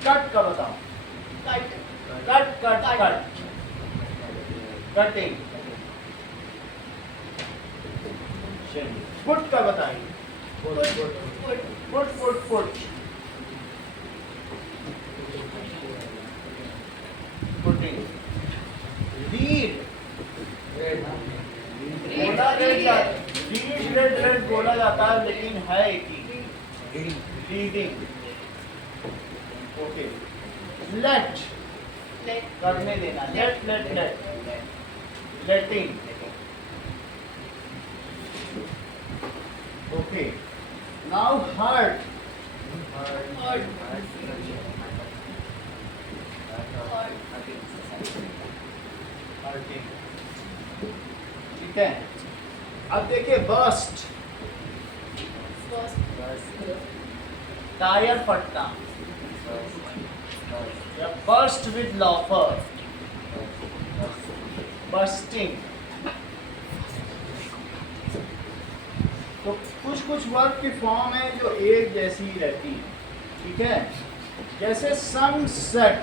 cut का बताओ। Cut cut cut cutting. चलिए फुट का बताइए। Foot foot foot footing. Read बोला रेड बोला जाता है, लेकिन है एक ही रीडिंग। ओके। लेट करने देना। Let let let letting. Okay. Now hurt. Hurting. ठीक है। अब देखिए बस्ट। टायर फटना या बस्ट विद लॉफर। बस्टिंग। तो कुछ कुछ वर्ब की फॉर्म है जो एक जैसी ही रहती है। ठीक है। जैसे सनसेट,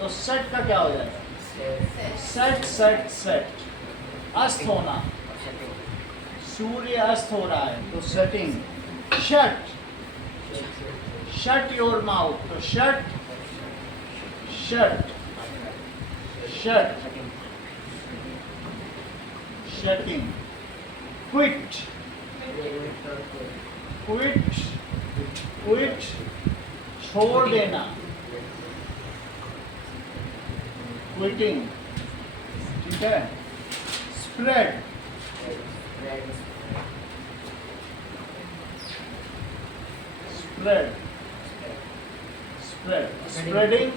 तो सेट का क्या हो जाएगा? Set set set. अस्त होना, सूर्य अस्त हो रहा है तो setting. Shut, shut your mouth, तो shut shut shut shutting. Quit, quit quit छोड़ देना। क्विटिंग। ठीक है। Spread, spread spread spreading.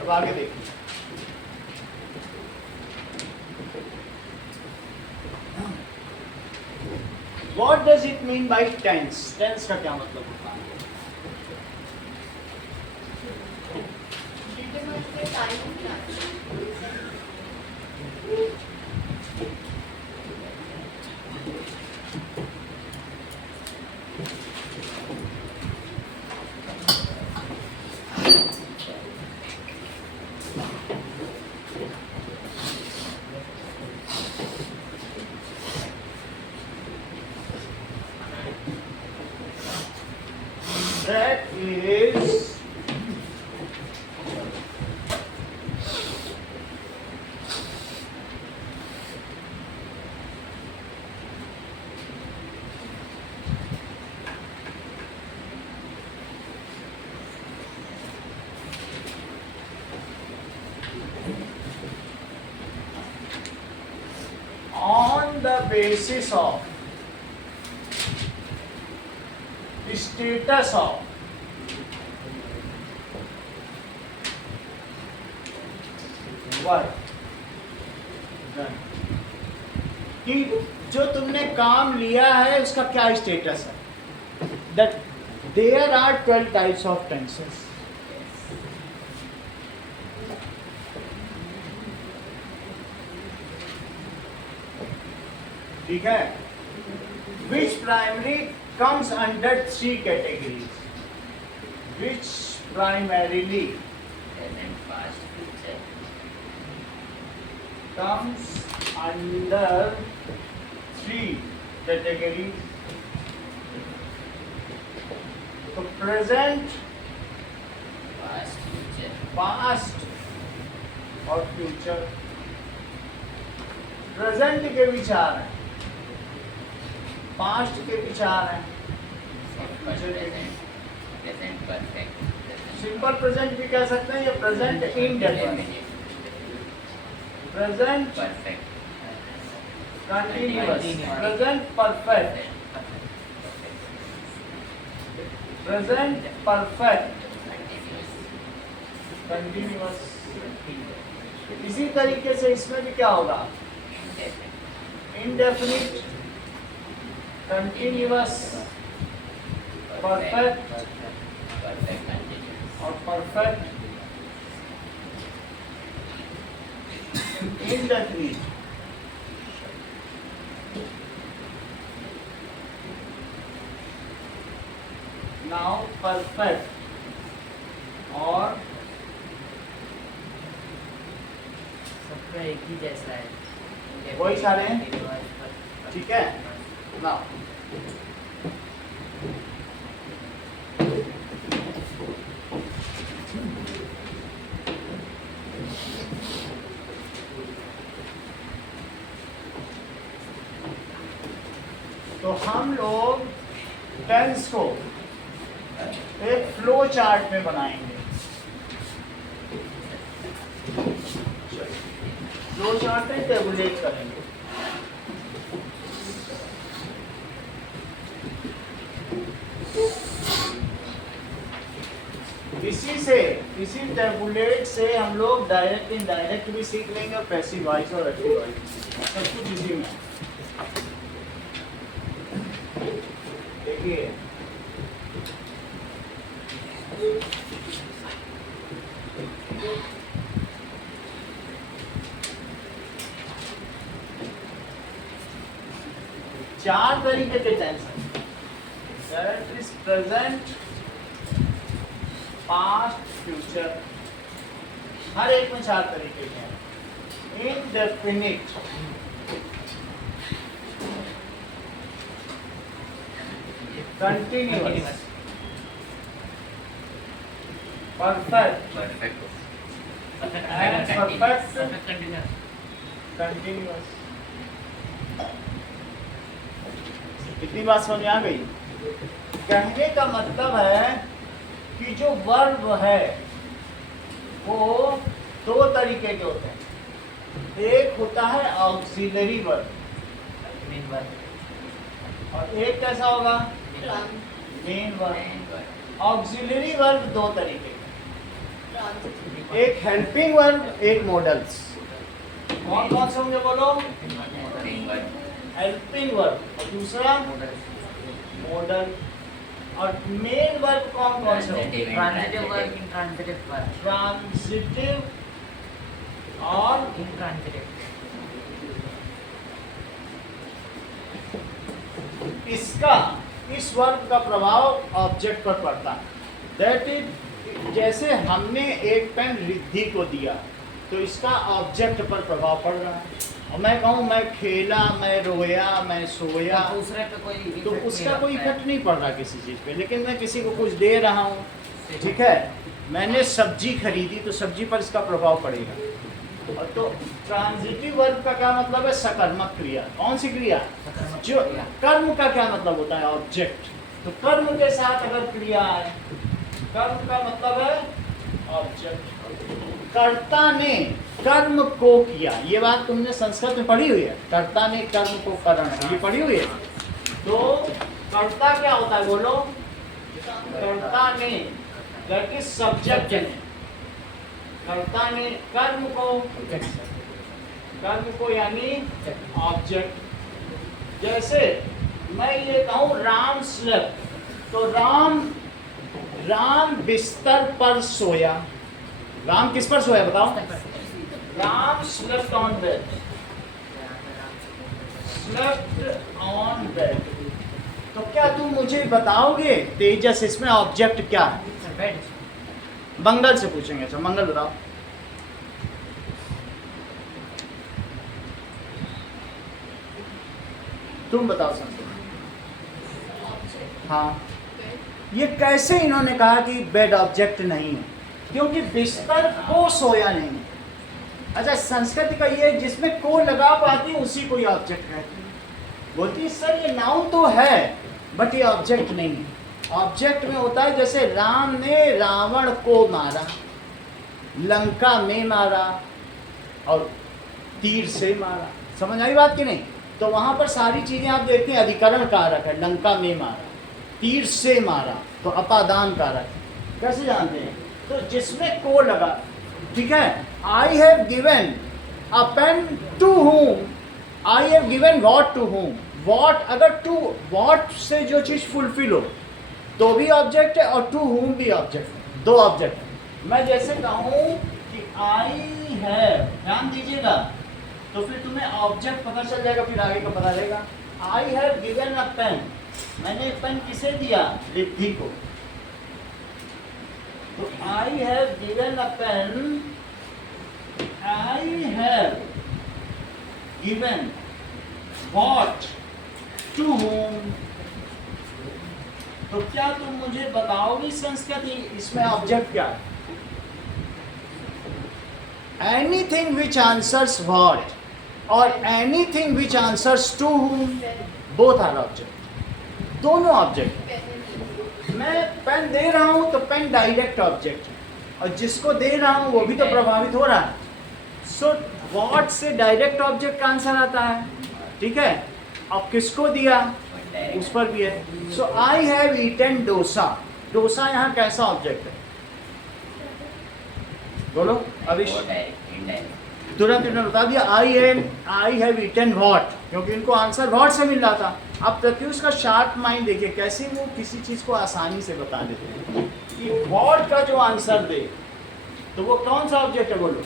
अब आगे देखिए। What does it mean by tense? Tense का क्या मतलब होता है? That is on the basis of status of work done। कि जो तुमने काम लिया है उसका क्या स्टेटस है। That there are 12 types of tenses. ठीक है। Which primary comes under 3 categories, which primarily Present, past, future. comes under 3 categories। तो present, Past, future. past और future। present के विचार हैं पास्ट के पीछे आ रहे हैं। Simple present, present perfect, simple present भी कह सकते हैं, या present indefinite, present perfect, continuous, present perfect, present perfect, continuous. इसी तरीके से इसमें भी क्या होगा, indefinite, continuous, perfect perfect continuous, और परफेक्ट इंडेफिनिट। नाउ परफेक्ट और सबका एक ही जैसा है। वही सारे हैं? ठीक है। नाउ तो हम लोग टेंस को एक फ्लो चार्ट में बनाएंगे। फ्लो चार्ट में टेबुलेट करेंगे। इसी टेबुलेट से हम लोग डायरेक्ट इनडायरेक्ट भी सीख लेंगे, और पैसिव वॉइस और एक्टिव वॉइस सब कुछ इसी में। देखिए चार तरीके के टेंस हैं। That is present, past, future, हर एक में चार तरीके के हैं। Indefinite, continuous, perfect and perfect continuous. इतनी बात समझ में आ गई? कहने का मतलब है कि जो वर्ब है वो दो तरीके के होते हैं। एक होता है ऑक्सिलरी वर्ब, और एक कैसा होगा, मेन वर्ब। ऑक्सिलरी वर्ब दो तरीके के, एक हेल्पिंग वर्ब, एक मॉडल्स। कौन कौन से होंगे बोलो? हेल्पिंग वर्ब, और दूसरा मॉडल। और मेन वर्ब कौन कौन से होंगे? Transitive verb, intransitive verb, transitive और इंट्रांजिटिव। इसका, इस वर्ब का प्रभाव ऑब्जेक्ट पर पड़ता है। दैट इज, जैसे हमने एक पेन रिद्धि को दिया तो इसका ऑब्जेक्ट पर प्रभाव पड़ रहा है। और मैं कहूँ मैं खेला, मैं रोया, मैं सोया, दूसरे पे कोई तो effect उसका नहीं कोई होता है। इफेक्ट नहीं पड़ रहा किसी चीज़ पे। लेकिन मैं किसी को कुछ दे रहा हूँ, ठीक है, मैंने सब्जी खरीदी तो सब्जी पर इसका प्रभाव पड़ेगा। और तो ट्रांजिटिव वर्ब का क्या मतलब है? सकर्मक क्रिया। कौन सी क्रिया? सकर्मक जो क्रिया। कर्म का क्या मतलब होता है? ऑब्जेक्ट। तो कर्म के साथ अगर क्रिया है, कर्म का मतलब है ऑब्जेक्ट। कर्ता ने कर्म को किया, ये बात तुमने संस्कृत में पढ़ी हुई है। कर्ता ने कर्म को करण, ये पढ़ी हुई है। तो कर्ता क्या होता है बोलो? कर्ता ने, दैट इज सब्जेक्ट ने। कर्ता ने कर्म को यानी ऑब्जेक्ट। जैसे मैं ये कहूँ राम स्लेप्ट, तो राम बिस्तर पर सोया। राम किस पर सोया बताओ? Ram slept on bed, slept on bed. तो क्या तुम मुझे बताओगे तेजस इसमें ऑब्जेक्ट क्या है? बेड। मंगल से पूछेंगे। अच्छा मंगल बताओ। तुम बताओ संस्कृत। हाँ, ये कैसे इन्होंने कहा कि बेड ऑब्जेक्ट नहीं है? क्योंकि बिस्तर को सोया नहीं है। अच्छा, संस्कृत का ये जिसमें को लगा पाती है उसी को ही ऑब्जेक्ट कहते हैं। बोलती है सर ये नाउन तो है बट ये ऑब्जेक्ट नहीं है। ऑब्जेक्ट में होता है जैसे राम ने रावण को मारा, लंका में मारा और तीर से मारा। समझ आई बात कि नहीं? तो वहां पर सारी चीजें आप देखते हैं अधिकरण कारक है, लंका में मारा, तीर से मारा तो अपादान कारक है। कैसे जानते हैं? तो जिसमें को लगा, ठीक है। I have given a pen to whom, I have given what to whom। What अगर टू वॉट से जो चीज फुलफिल हो तो भी ऑब्जेक्ट है और टू whom भी ऑब्जेक्ट है, दो ऑब्जेक्ट है। मैं जैसे कहूँ कि आई हैव, ध्यान दीजिएगा, तो फिर तुम्हें ऑब्जेक्ट पता चल जाएगा, फिर आगे का पता रहेगा। I have given a pen, मैंने पेन किसे दिया? रिद्धि को। तो I have given a pen, I have given what to whom। तो क्या तुम मुझे बताओगी संस्कृत इसमें ऑब्जेक्ट क्या है? एनीथिंग विच आंसर्स वॉट और anything which answers to whom, both are object, दोनों ऑब्जेक्ट। मैं पेन दे रहा हूं तो पेन डायरेक्ट ऑब्जेक्ट है और जिसको दे रहा हूं वो भी तो प्रभावित हो रहा है। सो वॉट से डायरेक्ट ऑब्जेक्ट का आंसर आता है, ठीक है। अब किसको दिया उस पर भी है। So I have eaten dosa, dosa यहाँ कैसा ऑब्जेक्ट है? बोलो अभी तुरंत इन्होंने बता दिया आई हैव ईटन व्हाट, क्योंकि इनको आंसर व्हाट से मिल रहा था। अब प्रत्युष का शार्प माइंड देखिए कैसे वो किसी चीज को आसानी से बता देते हैं कि व्हाट का जो आंसर दे तो वो कौन सा ऑब्जेक्ट है? बोलो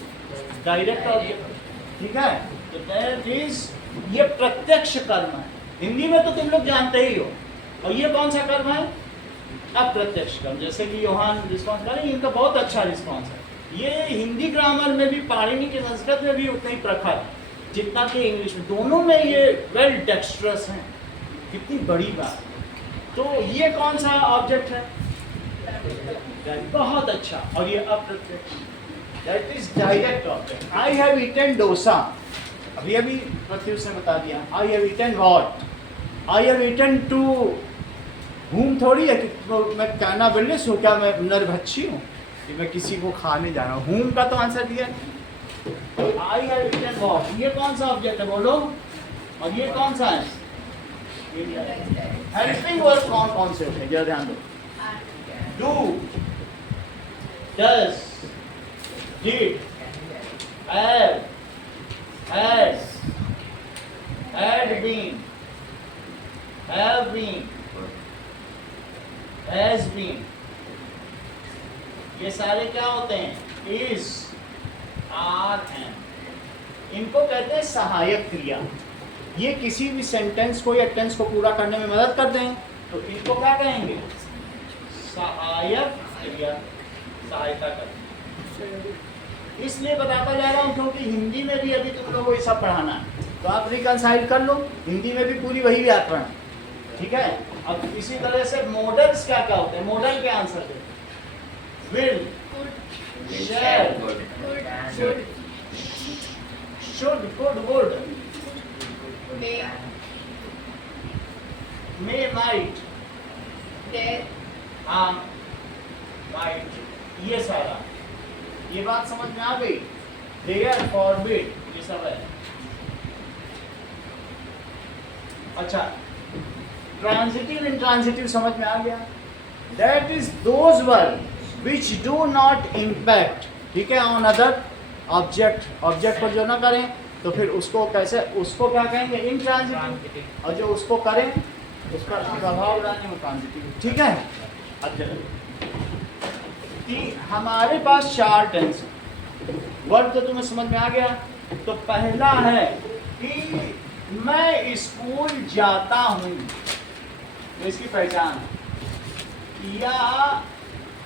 डायरेक्ट ऑब्जेक्ट, ठीक है। तो दैट इज, ये प्रत्यक्ष कर्म है। हिंदी में तो तुम लोग जानते ही हो। और ये कौन सा कर्म है? अप्रत्यक्ष कर्म। जैसे कि योहान रिस्पॉन्स करें, इनका बहुत अच्छा रिस्पॉन्स है। ये हिंदी ग्रामर में भी, पाणिनि के संस्कृत में भी उतना ही प्रखर है जितना कि इंग्लिश में। दोनों में ये वेल डेक्स्ट्रस हैं। कितनी बड़ी बात। तो ये कौन सा ऑब्जेक्ट है? बहुत अच्छा। और ये अप्रत्यक्ष, that is direct object. I have eaten dosa, अभी अभी प्रत्युष ने बता दिया। I have eaten what, I have eaten to whom थोड़ी है कि मैं कहना बिल्लिस हूँ, क्या मैं नरभक्षी हूँ कि मैं किसी को खाने जा रहा हूँ? whom का तो आंसर दिया। आई हैव ईटन व्हाट, ये कौन सा ऑब्जेक्ट है? बोलो। और ये कौन सा है? हेल्पिंग वर्ब कौन कौन से होते हैं जरा ध्यान दो। Do, does, did, have, has, had been, have been, has been, ये सारे क्या होते हैं? is, are, and। इनको कहते हैं सहायक क्रिया। ये किसी भी सेंटेंस को या टेंस को पूरा करने में मदद करते हैं, तो इनको क्या कहेंगे? सहायक क्रिया, सहायता करते। इसलिए बताता जा रहा हूँ क्योंकि हिंदी में भी अभी तुम लोगों को ये सब पढ़ाना है, तो आप रिकंसाइल कर लो। हिंदी में भी पूरी वही व्याकरण, ठीक है। अब इसी तरह से मॉडल्स क्या क्या होते हैं? मॉडल के आंसर दे। Will, shall, should, could, would, may, might, हाँ, माइट, ये सारा, ये बात समझ में आ गई? डेयर, फॉरबिड, ये सब है। अच्छा, ट्रांजिटिव इंट्रांजिटिव समझ में आ गया? That is those verb which do not impact, ठीक है, ऑन अदर ऑब्जेक्ट। ऑब्जेक्ट पर जो ना करें तो फिर उसको कैसे, उसको क्या कहेंगे? इंट्रांजिटिव। और जो उसको करें उसका प्रभाव डालने में ट्रांजिटिव, ठीक है। अब हमारे पास 4 टेंस वर्ब तो तुम्हें समझ में आ गया। तो पहला है कि मैं स्कूल जाता हूँ, तो इसकी पहचान, या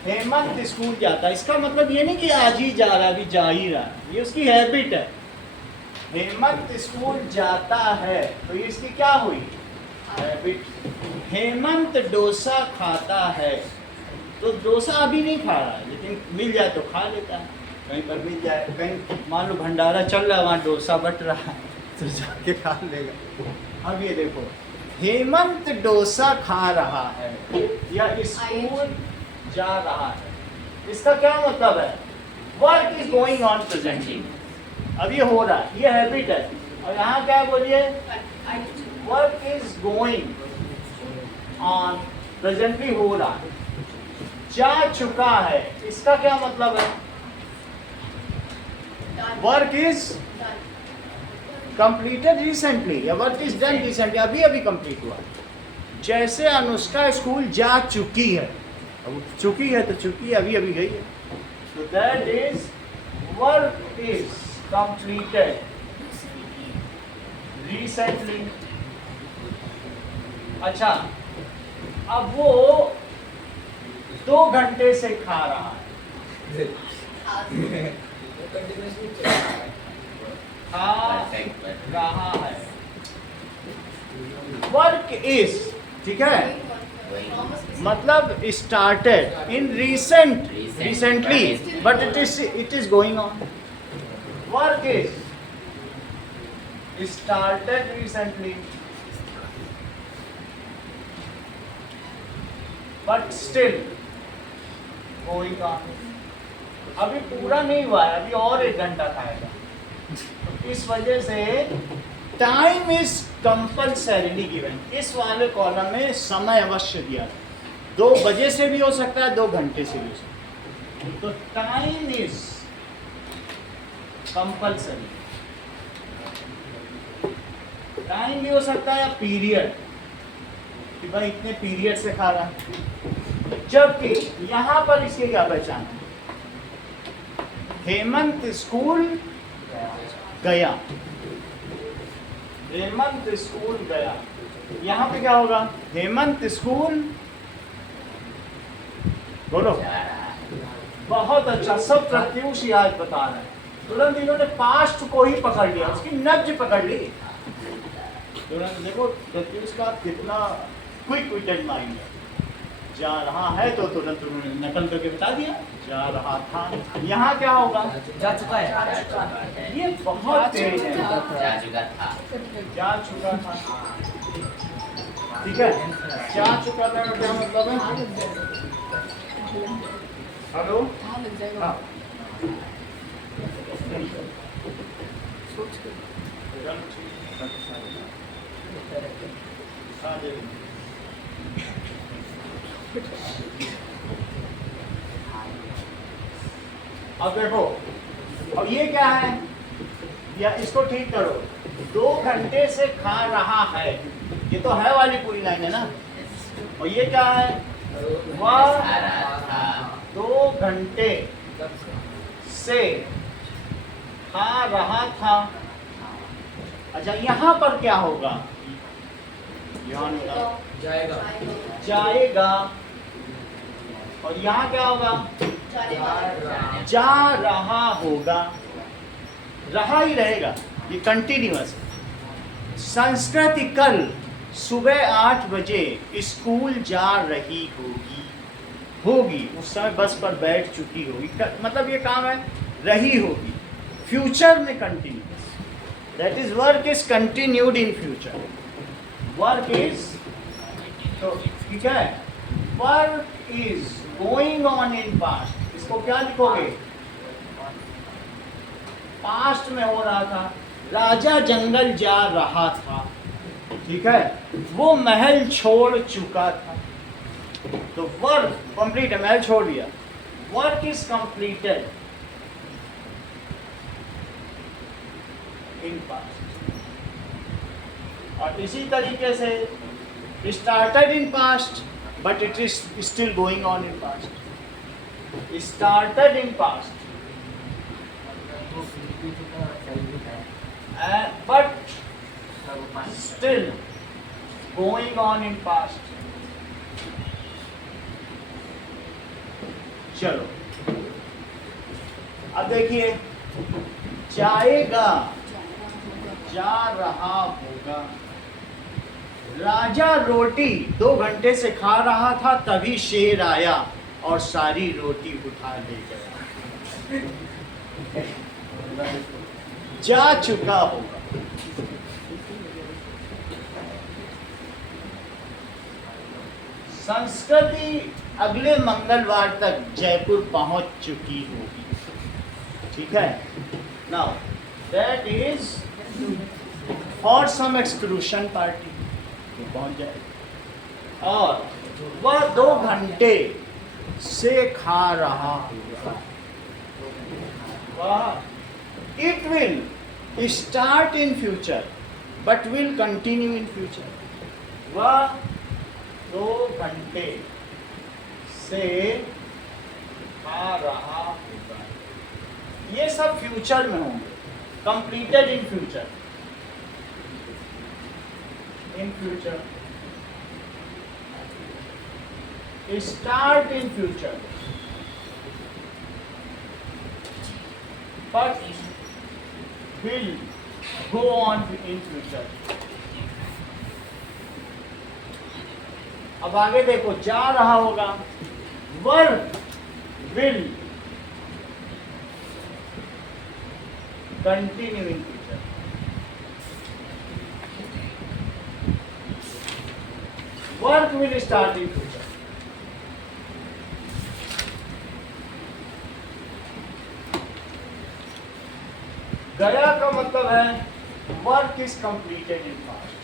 हेमंत स्कूल जाता है। इसका मतलब ये नहीं कि आज ही जा रहा, अभी जा ही रहा, ये उसकी हैबिट है। हेमंत स्कूल जाता है तो ये इसकी क्या हुई? हैबिट। हेमंत डोसा खाता है, तो डोसा अभी नहीं खा रहा है लेकिन मिल जाए तो खा लेता है। कहीं पर मिल जाए, कहीं मान लो भंडारा चल रहा है, वहाँ डोसा बट रहा है तो जाके खा लेगा। अब ये देखो, हेमंत डोसा खा रहा है या स्कूल जा रहा है, इसका क्या मतलब है? Work is going on presently, अब ये हो रहा है, ये हैबिट है। और यहाँ क्या है बोलिए? Work is going on presently, हो रहा है। जा चुका है, इसका क्या मतलब है? वर्क इज कंप्लीटेड रिसेंटली या वर्क इज डन रिसेंटली, अभी अभी कंप्लीट हुआ। जैसे अनुष्का स्कूल जा चुकी है, अब चुकी है तो चुकी है, अभी अभी गई है, तो that is work is completed recently. अच्छा, अब वो 2 घंटे से खा रहा है, खा Perfect. Perfect. रहा है। वर्क इज, ठीक है, मतलब started in recently, but it is going on. Work is started recently but still going on. अभी पूरा नहीं हुआ है, अभी और 1 घंटा खाएगा। इस वजह से टाइम इज कंपल्सरीली गिवन, इस वाले कॉलम में समय अवश्य दिया है। 2 बजे से भी हो सकता है, 2 घंटे से भी हो सकता है, तो टाइम इज कंपल्सरी। टाइम भी हो सकता है या पीरियड, कि भाई इतने पीरियड से खा रहा है। जबकि यहां पर इसकी क्या पहचान है? हेमंत स्कूल गया, हेमंत स्कूल गया, यहाँ पे क्या होगा? हेमंत स्कूल, बोलो। बहुत अच्छा, सब प्रत्युष याद बता रहे हैं। तुरंत इन्होंने पास्ट को ही पकड़ लिया, उसकी नब्ज पकड़ ली तुरंत। देखो प्रत्युष का कितना क्विक विटेड माइंड है। जा रहा है तो तुरंत उन्होंने नकल करके बता दिया, जा रहा था। यहाँ क्या होगा? जा चुका है। ये बहुत तेज है। जा चुका था। जा चुका था, ठीक है। जा चुका था का क्या मतलब है? हेलो, हाँ। अब देखो, अब ये क्या है? या इसको ठीक करो, 2 घंटे से खा रहा है, ये तो है वाली पूरी लाइन है ना। और ये क्या है? वह 2 घंटे से खा रहा था। अच्छा, यहाँ पर क्या होगा? ध्यान होगा, जाएगा। और यहाँ क्या होगा? जा रहा होगा, रहा ही रहेगा, ये कंटिन्यूअस। संस्कृति कल सुबह 8 बजे स्कूल जा रही होगी, उस समय बस पर बैठ चुकी होगी, मतलब ये काम है, रही होगी। फ्यूचर में continuous, that is work is continued in future. Work is, तो ठीक है, work is going on in past, इसको क्या लिखोगे? पास्ट में हो रहा था। राजा जंगल जा रहा था, ठीक है, वो महल छोड़ चुका था। तो वर्क कंप्लीट है, महल छोड़ दिया। Work is completed in past. और इसी तरीके से started in past but it is still going on in past. Started in past, but still going on in past. चलो, अब देखिए, जाएगा, जा रहा होगा। राजा रोटी 2 घंटे से खा रहा था, तभी शेर आया और सारी रोटी उठा ले गया। जा चुका होगा, संस्कृति अगले मंगलवार तक जयपुर पहुंच चुकी होगी, ठीक है। Now that is for some exclusion party, वो पहुंच जाएगी और वह 2 घंटे से खा रहा होगा। वह it will start in future but will continue in future. वह 2 घंटे से खा रहा होगा। ये सब फ्यूचर में होंगे, completed in future. In future, start in future, but will go on in future। अब आगे देखो, जा रहा होगा, work will continue in future. Work will start in future. गया का मतलब है work is completed in past.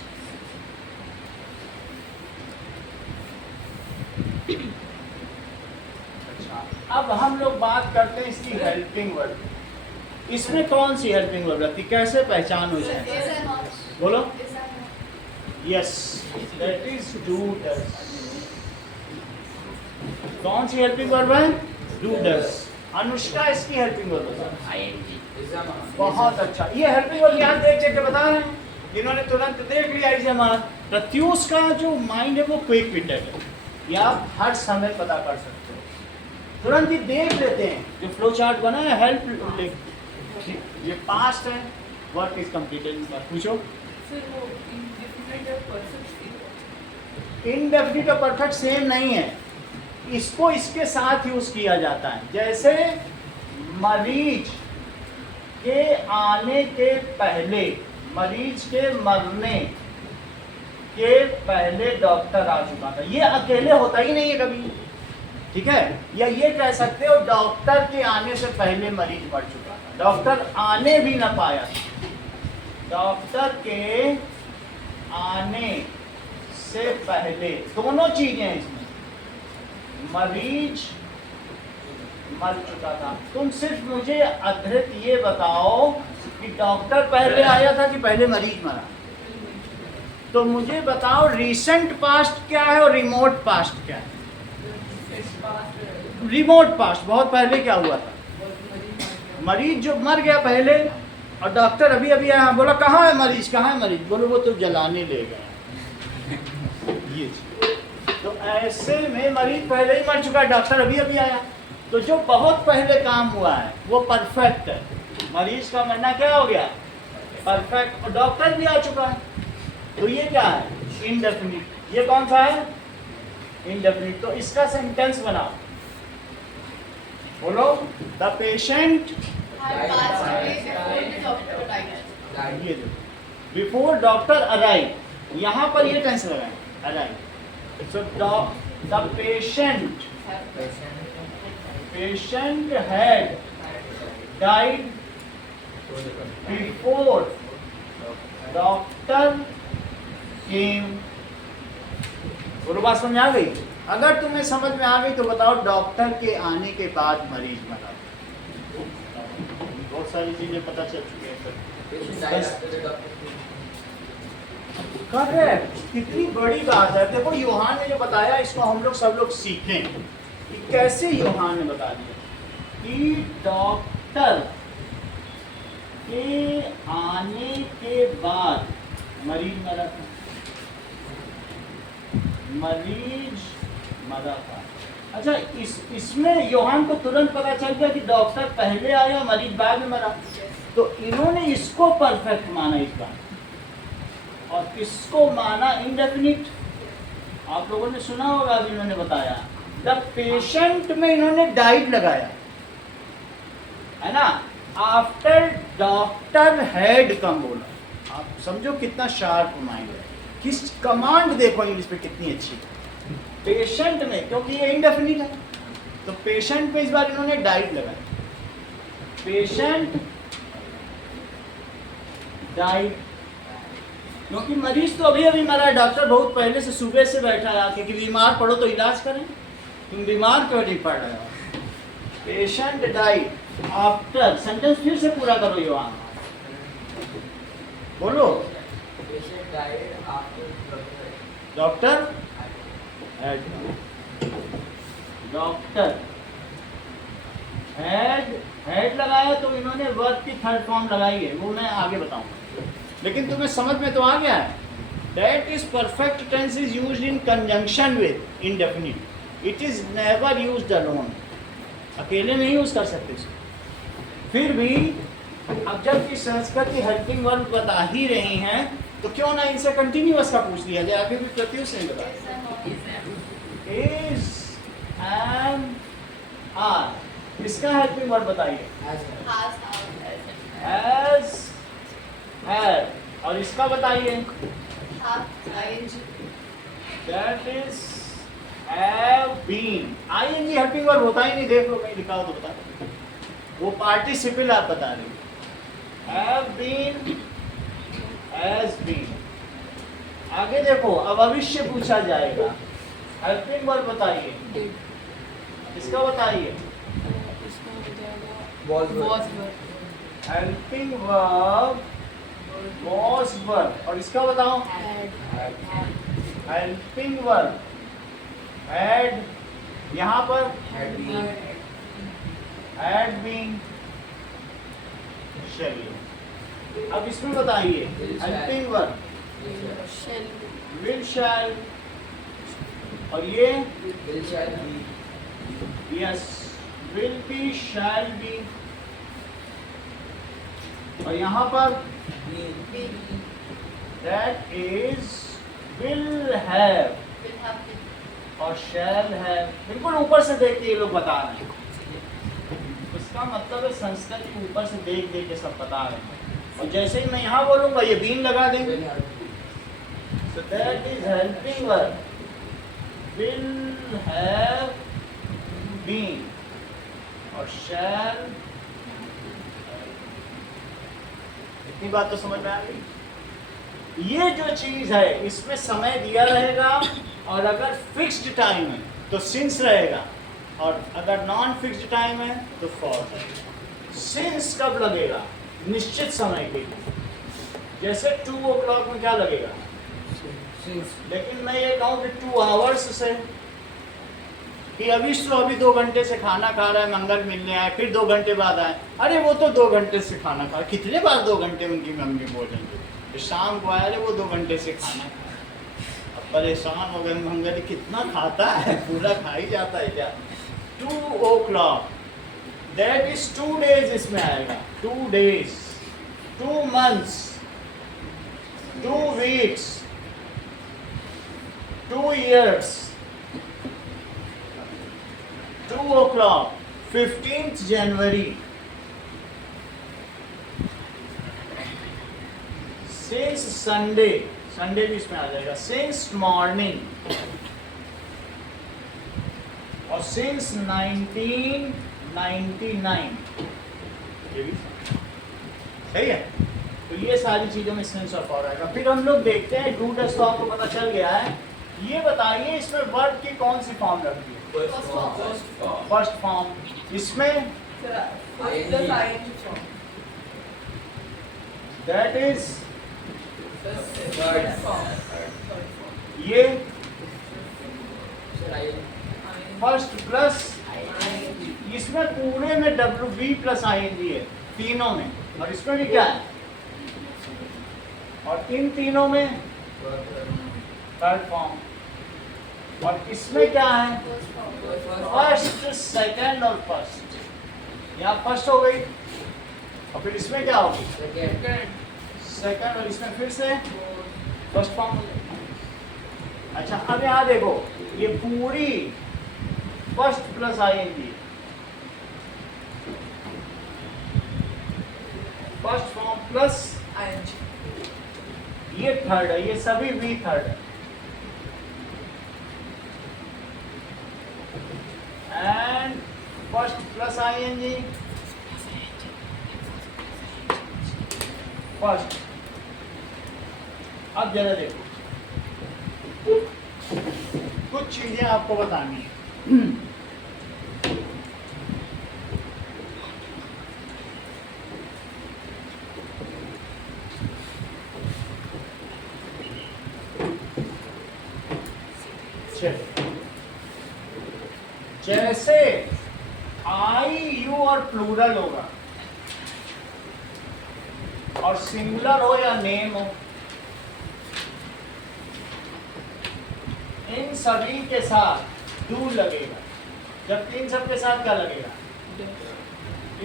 अच्छा, अब हम लोग बात करते हैं इसकी हेल्पिंग वर्ब। इसमें कौन सी हेल्पिंग वर्ब रहती, कैसे पहचान हो जाए? Is and not. बोलो। Is and not. Yes, that is do does. कौन सी हेल्पिंग वर्ब है? Do does. अनुष्का इसकी हेल्पिंग वर्ब है। ING बहुत अच्छा, ये हेल्पिंग वर्ब यहाँ देख के बता रहे हैं, इन्होंने तुरंत देख लिया। एग्जाम प्रत्यूष का जो माइंड है वो क्विक विटेड है, ये आप हर समय पता कर सकते हो, तुरंत ही देख लेते हैं। जो फ्लो चार्ट बना है हेल्प, ये पास्ट है, वर्क इज कंप्लीटेड। पूछो। फिर वो indefinite और perfect इनडेफिनिट और परफेक्ट सेम नहीं है, इसको इसके साथ यूज किया जाता है। जैसे मरीज के आने के पहले, मरीज के मरने के पहले डॉक्टर आ चुका था, ये अकेले होता ही नहीं है कभी, ठीक है। या ये कह सकते हो डॉक्टर के आने से पहले मरीज मर चुका था, डॉक्टर आने भी ना पाया। डॉक्टर के आने से पहले, दोनों चीजें हैं इसमें, मरीज मर चुका था। तुम सिर्फ मुझे अधृत ये बताओ कि डॉक्टर पहले आया था कि पहले मरीज मरा। तो मुझे बताओ रिसेंट पास्ट क्या है और रिमोट पास्ट क्या है? रिमोट पास्ट, बहुत पहले क्या हुआ था? मरीज जो मर गया पहले, और डॉक्टर अभी अभी आया, बोला कहाँ है मरीज, कहाँ है मरीज? बोलो वो तो जलाने ले गया। ये तो ऐसे में मरीज पहले ही मर चुका है, डॉक्टर अभी अभी आया। तो जो बहुत पहले काम हुआ है वो परफेक्ट है, मरीज का मरना क्या हो गया? परफेक्ट, और डॉक्टर भी आ चुका है। तो ये क्या है? इनडेफिनिट। ये कौन सा है? इनडेफिनिट। तो इसका सेंटेंस बनाओ, बोलो the patient had passed away before the doctor arrived. ये बिफोर डॉक्टर अराइव, यहाँ पर ये टेंस लगाए arrive. So the patient had died before doctor came। बोलो बात समझ आ गई? अगर तुम्हें समझ में आ गई तो बताओ डॉक्टर के आने के बाद मरीज मरा। बहुत सारी चीजें पता चल चुकी हैं। करेक्ट, कितनी बड़ी बात है। देखो यूहान ने जो बताया इसको हम लोग सब लोग सीखें कि कैसे यूहान ने बता दिया कि डॉक्टर के आने के बाद मरीज मरा था, मरीज मरा था। अच्छा, इसमें यूहान को तुरंत पता चल गया कि डॉक्टर पहले आया, मरीज बाद में मरा। तो इन्होंने इसको परफेक्ट माना इस बार, और इसको माना इंडेफिनिट। आप लोगों ने सुना होगा, अभी इन्होंने बताया द पेशेंट में इन्होंने डाइड लगाया है ना, आफ्टर डॉक्टर हैड कम बोला। आप समझो कितना शार्प माइंड है। किस कमांड देखो इंग्लिश पे कितनी अच्छी है। पेशेंट में, क्योंकि ये इंडेफिनिट है, तो पेशेंट पे इस बार इन्होंने डाइट लगाया, पेशेंट डाइट, क्योंकि मरीज तो अभी अभी मरा है, डॉक्टर बहुत पहले से सुबह से बैठा है आके कि बीमार पड़ो तो इलाज करें, तुम बीमार क्यों नहीं पड़ रहे हो। पेशेंट डाइट आफ्टर, सेंटेंस फिर से पूरा करो ये वहां, बोलो। डॉक्टर डॉक्टर हेड लगाया, तो इन्होंने वर्ब की थर्ड फॉर्म लगाई है, वो मैं आगे बताऊंगा, लेकिन तुम्हें समझ में तो आ गया है। That is perfect tense is used in conjunction with indefinite, it is never used alone, अकेले नहीं यूज कर सकते इसको। फिर भी अब जब की संस्कृति हेल्पिंग वर्ब बता ही रही हैं, तो क्यों ना इनसे कंटिन्यूअस का पूछ लिया जाए, अभी भी प्रत्युष नहीं बता। इज एम आर, इसका हेल्पिंग वर्ब बताइए। एज हैड, और इसका बताइए। That is have been, ING helping verb होता ही नहीं, देख लो कहीं लिखा हो तो बता, वो पार्टिसिपल आप बता रहे हो। Have been, has been. आगे देखो, अब भविष्य पूछा जाएगा, हेल्पिंग वर्ब बताइए, इसका बताइए। हेल्पिंग वर्ब वॉज वर्ब, और इसका बताओ। हेल्पिंग वर्ब हैड, यहाँ पर हैड बीन। चलिए अब इसमें बताइए, हेल्पिंग वर्ब विल शैल, और ये yes will be shall be, और यहाँ पर दैट इज विल हैव और शैल हैव। बिल्कुल ऊपर से देख के ये लोग बता रहे हैं, उसका मतलब है संस्कृत के ऊपर से देख देख के सब बता रहे हैं, और जैसे ही मैं यहाँ बोलूंगा ये बीन लगा देंगे। So that is helping verb will have been और shall, इतनी बात तो समझ में आ गई। ये जो चीज है इसमें समय दिया रहेगा, और अगर फिक्स्ड टाइम है तो सिंस रहेगा, और अगर नॉन फिक्स्ड टाइम है तो फॉर रहेगा। सिंस कब लगेगा? निश्चित समय के लिए, जैसे 2 o'clock में क्या लगेगा? लेकिन मैं ये कहूँ कि 2 hours से, कि अभी 2 घंटे से खाना खा रहा है, मंगल मिलने आए, फिर 2 घंटे बाद आए, अरे वो तो 2 घंटे से खाना खा, कितने बार 2 घंटे उनकी मम्मी बोलेंगे, तो शाम को आया, अरे वो 2 घंटे से खाना खा, अब परेशान हो गए, मंगल कितना खाता है, पूरा खा ही जाता है क्या? 2 o'clock, दैट इज 2 days इसमें आएगा, 2 days, 2 months, 2 weeks, 2 years, 2 o'clock, 15th January, since Sunday, Sunday भी इसमें आ जाएगा, since morning, और since 1999, ये भी सही है। तो ये सारी चीजों में सेंस ऑफ और आएगा। फिर हम लोग देखते हैं, डू डज फॉर्म को पता चल गया है। ये बताइए इसमें वर्ब की कौन सी फॉर्म लगती है? First form. इसमें दैट इज ये फर्स्ट प्लस, इसमें पूरे में WB प्लस ING है, तीनों में, और इसमें भी क्या है, और इन तीनों में थर्ड फॉर्म, और इसमें क्या है, फर्स्ट, सेकंड और फर्स्ट। यहाँ फर्स्ट हो गई, और फिर इसमें क्या होगी, सेकंड, और इसमें फिर से फर्स्ट फॉर्म हो गई। अच्छा अब यहाँ देखो, ये पूरी first plus ING, first form plus ING, ये थर्ड है, ये सभी भी थर्ड है। and first plus ing, first. अब जरा देखो, कुछ चीजें आपको बतानी है। जैसे आई यू और प्लूरल होगा और सिंगुलर हो या नेम हो, इन सभी के साथ डू लगेगा। जबकि इन सब के साथ क्या लगेगा?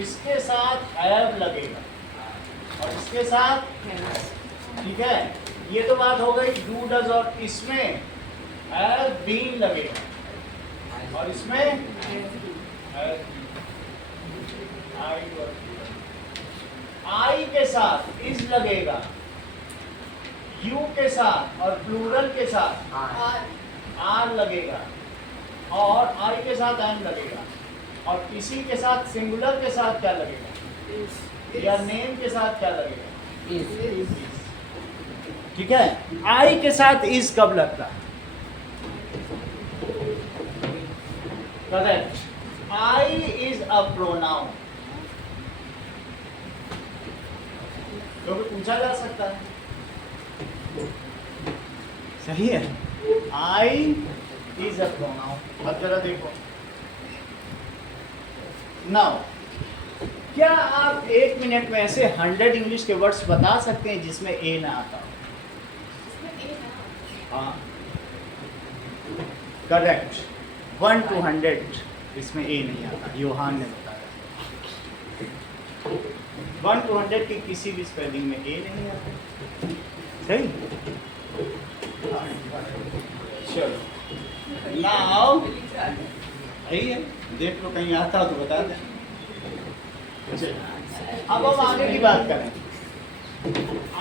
इसके साथ हैव लगेगा और इसके साथ, ठीक है, ये तो बात हो गई डू डज, और इसमें हैव बीन लगेगा और इसमें आई के साथ इज लगेगा, यू के साथ और प्लूरल के साथ आर लगेगा और आई के साथ एम लगेगा और इसी के साथ सिंगुलर के साथ क्या लगेगा या नेम के साथ क्या लगेगा? ठीक है। आई के साथ इज कब लगता है? Correct, I is a pronoun. क्योंकि पूछा जा सकता है, सही है, आई इज अ प्रोनाउन। अब जरा देखो, नाउ क्या आप 1 मिनट में ऐसे 100 इंग्लिश के वर्ड्स बता सकते हैं जिसमें ए ना आता हो? हाँ, करेक्ट, 1 to 100 इसमें ए नहीं आता। योहान ने बताया 1 to 100 की किसी भी स्पेलिंग में ए नहीं आता। सही, चलो नाउ यही है, देख लो कहीं आता हो तो बता दें। अब हम आगे की बात करें।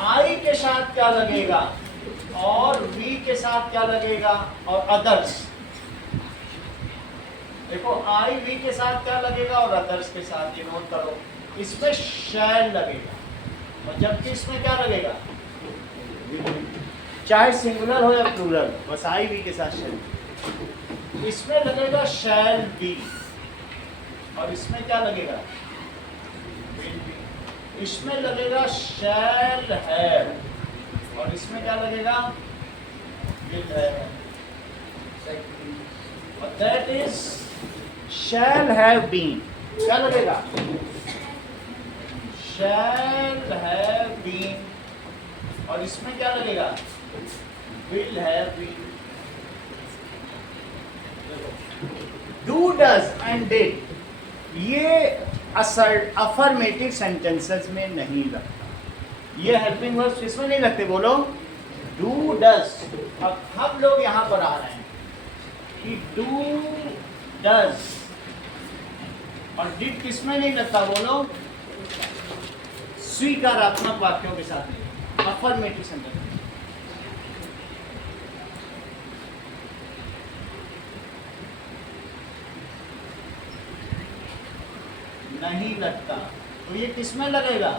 आई के साथ क्या लगेगा और वी के साथ क्या लगेगा और अदर्स। देखो आई वी के साथ क्या लगेगा और अदर्स के साथ, ये नोट करो। इसमें शैल लगेगा और जबकि इसमें क्या लगेगा, चाहे सिंगुलर हो या प्लूरल, बस आई वी के साथ शैल। इसमें लगेगा शैल बी और इसमें क्या लगेगा, इसमें लगेगा शैल हैव और इसमें क्या लगेगा, विल हैव। और that is shall have been, क्या लगेगा, शैल हैव बीन और इसमें क्या लगेगा, will have been. Do does and did ये अफर्मेटिव सेंटेंसेस में नहीं लगता, ये हेल्पिंग वर्ब्स इसमें नहीं लगते। बोलो डू डज। अब हम लोग यहाँ पर आ रहे हैं कि डू डज और डिड किसमें नहीं लगता, बोलो स्वीकारात्मक वाक्यों के साथ नहीं, अफर्मेटिव सेंटेंस। नहीं लगता, तो ये किसमें लगेगा?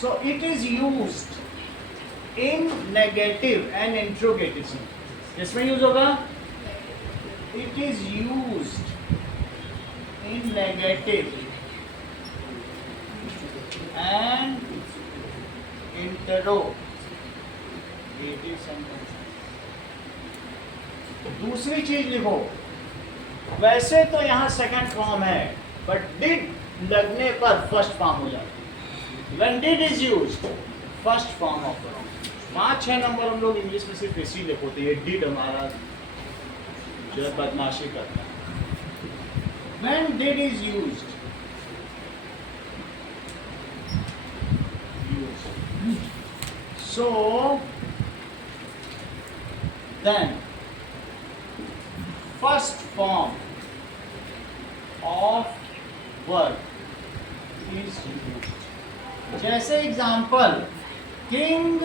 So it is used in negative and interrogative sentence. किसमें यूज होगा? It is used in negative and interrogative sentence. दूसरी चीज लिखो, वैसे तो यहाँ सेकंड फॉर्म है बट डिड लगने पर फर्स्ट फॉर्म हो जाता है। When did is used, first form of pronoun। 5-6 number हम लोग इंग्लिश में सिर्फ इसी लिखते हैं, डिड हमारा जो है बदमाशी करता है। When did is used, so then first form of verb is used। जैसे एग्जाम्पल, किंग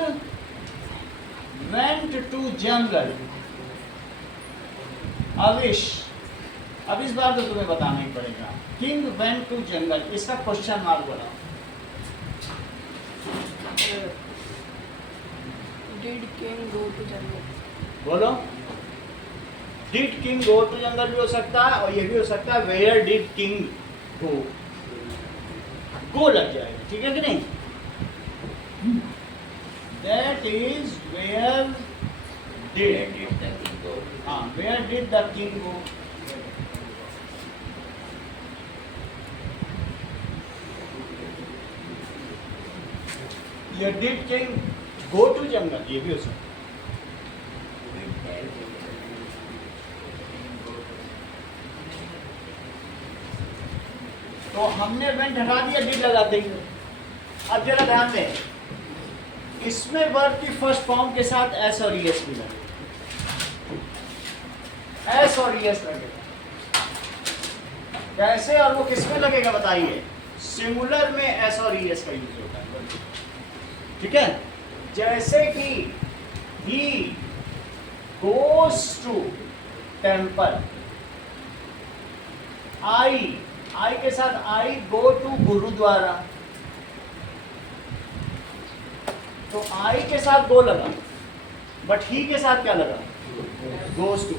वेंट टू जंगल, अब इस बार तो तुम्हें बताना ही पड़ेगा। किंग वेंट टू जंगल, इसका क्वेश्चन मार्क बनाओ। Did king go to jungle? बोलो। डिड किंग गो टू जंगल भी हो सकता है और ये भी हो सकता है वेयर डिड किंग गो लग जाएगा, ठीक है कि नहीं? दैट इज वेयर Where डिड, did the king go? हाँ where did the king go. ये did king go to jungle, ये भी हो सकता है। तो हमने वेंट हटा दिया, डिड लगा देंगे। अब जरा ध्यान दें, इसमें वर्ब की फर्स्ट फॉर्म के साथ एस और ईएस भी लगेगा, एस और ईएस लगेगा। कैसे और वो किसमें लगेगा बताइए? सिंगुलर में एस और ईएस का यूज होता है, ठीक है? जैसे कि ही गोज टू टेम्पल, आई के साथ आई गो टू गुरुद्वारा, तो आई के साथ गो लगा, बट ही के साथ क्या लगा? Goes to.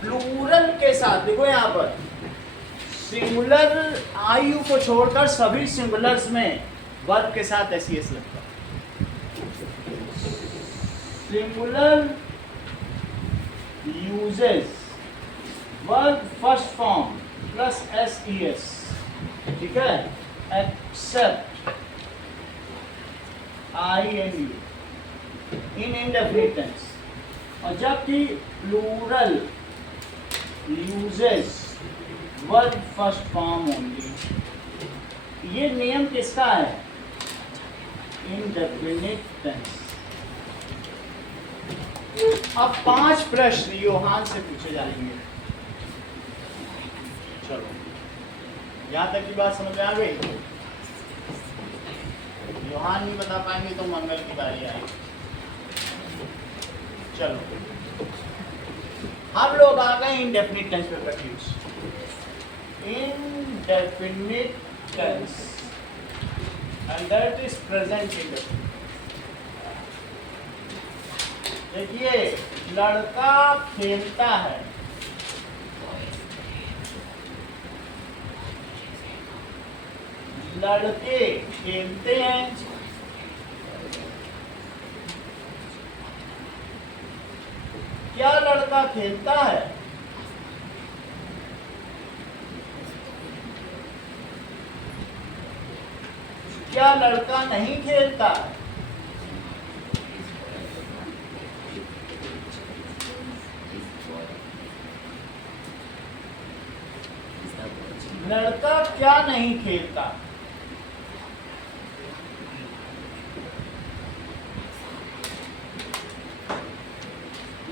प्लूरल के साथ देखो यहां पर सिंगुलर आई यू को छोड़कर सभी सिंगुलर्स में वर्ब के साथ एस लगता है। Singular uses verb first form plus S E S, ठीक है? Except I and you in indefinite tense, और जबकि plural uses verb first form only. ये नियम किसका है? Indefinite tense. अब 5 प्रश्न योहान से पूछे जाएंगे। चलो, यहाँ तक की बात समझ में आ गई? योहान नहीं बता पाएंगे तो मंगल की बारी आएगी। चलो, हम लोग आ गए इंडेफिनिट टेंस पे confuse. Indefinite tense and that is present indefinite. देखिए, लड़का खेलता है, लड़के खेलते हैं, क्या लड़का खेलता है? क्या लड़का नहीं खेलता? लड़का क्या नहीं खेलता?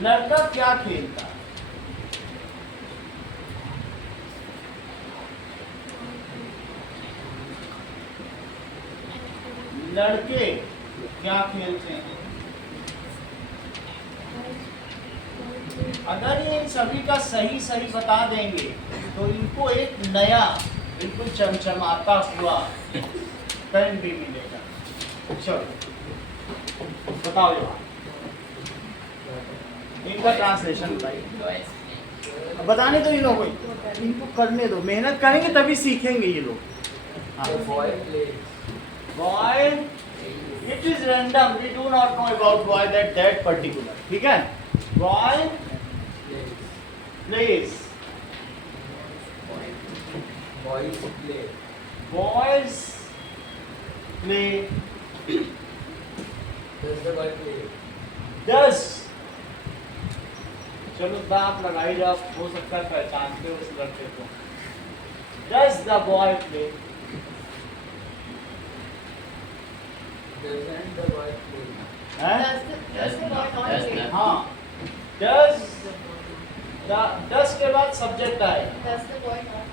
लड़का क्या खेलता? लड़के क्या खेलते हैं? अगर ये इन सभी का सही सही बता देंगे तो इनको एक नया बिल्कुल चमचमाता हुआ पेन भी मिलेगा। चलो बताओ यार, इनका ट्रांसलेशन बताइए। बताने दो इन लोगों को, इनको करने दो, मेहनत करेंगे तभी सीखेंगे ये लोग। Boy, it is random, we do not know about boy that particular, ठीक है? Boy plays, Boys play. Boys play, Does the boy play? Does. चलो दांत लगाई जाओ, हो सकता है पहचानते हो उस लड़के को। Does the boy play? Doesn't the boy play? Does the boy not Does play? not. हाँ, डज डज के बाद सब्जेक्ट आए, Does the boy not play?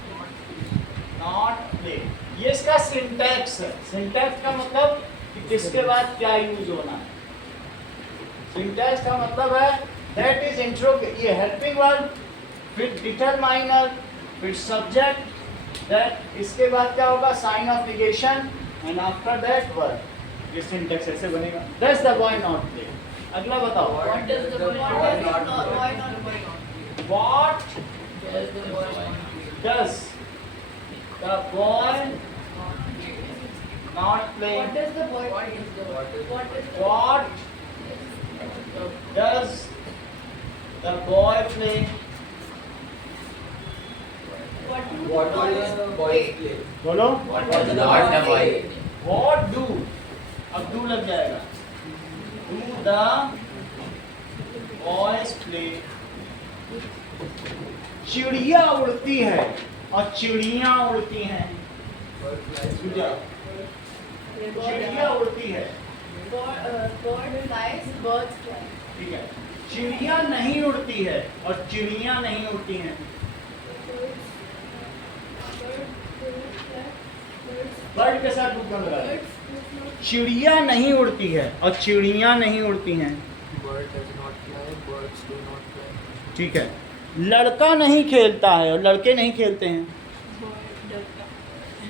Not play. ये इसका सिंटैक्स है। सिंटैक्स का मतलब कि किसके बाद क्या यूज होना है। सिंटैक्स का मतलब है दैट इज इंट्रो, ये हेल्पिंग वर्ब फिर डिटरमाइनर, फिर सब्जेक्ट, दैट इसके बाद क्या होगा sign of negation and after that verb. ये सिंटेक्स ऐसे बनेगा। Does the boy not play. अगला बताओ। What does the boy not boy not play? What Does the boy not does the boy not play. What does the boy play? What is the What does the boy play? What do What the does the boys play? बोलो। What does the boy play? What do, अब do लग जाएगा। Do the boys play? चिड़िया उड़ती है और चिड़ियाँ उड़ती हैं। Bird flies. दूजा, चिड़िया उड़ती है, bird flies, birds fly. ठीक है। चिड़िया नहीं उड़ती है और चिड़िया नहीं उड़ती हैं। बर्ड के साथ बुक लगा रहे। चिड़िया नहीं उड़ती है और चिड़िया नहीं उड़ती हैं। Bird does not fly. Birds do not fly. ठीक है। लड़का नहीं खेलता है और लड़के नहीं खेलते हैं।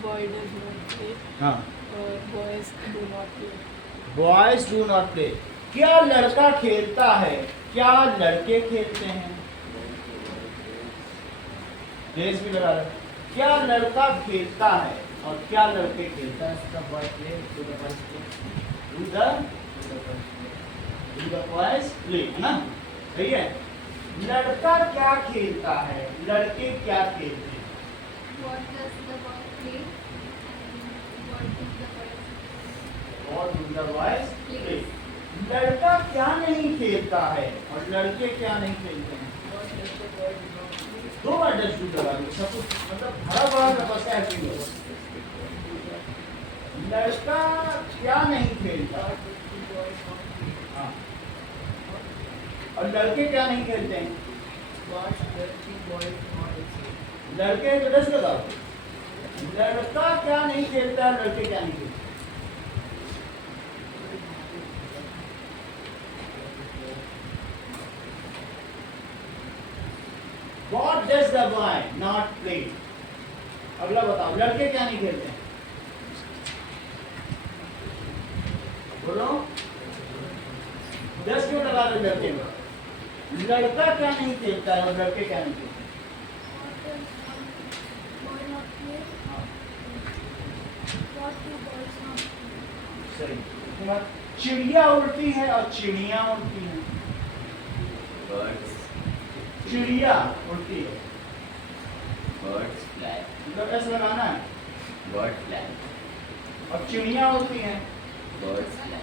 Boy does not play हाँ। or boys do not play. Boys do not play. क्या लड़का खेलता है, क्या लड़के खेलते हैं? रेस भी लगा रहे। क्या लड़का खेलता है और क्या लड़के खेलते हैं? Does the boy play? Do the boys play? Do the boys play, है ना? सही है। लड़का क्या खेलता है, लड़के क्या खेलते हैं? What does the boy play? And what do the boys और do the boys play? लड़का क्या नहीं खेलता है और लड़के क्या नहीं खेलते हैं? दो बार डज डू लगा दो, सब कुछ मतलब हरा भरा समस्या है कि लड़का क्या नहीं खेलता, हाँ, और लड़के क्या नहीं खेलते हैं? Watch dirty boys not exist. लड़के तो डज लगा दो। लड़का क्या नहीं खेलता है, लड़के क्या नहीं खेलते? What does the boy not play? अगला बताओ, लड़के क्या नहीं खेलते हैं? बोलो। 10 क्यों लगा रहे लड़के में? लड़का क्या नहीं खेलता है और लड़के क्या नहीं खेलते? boy not play? हाँ, What do boys not play? सही। उसके बाद चिड़िया उड़ती है और चिड़िया उड़ती हैं। Birds, चिड़िया उड़ती है, birds fly. मतलब ऐसा लगाना है। Bird fly. और चिड़िया उड़ती हैं। Birds fly.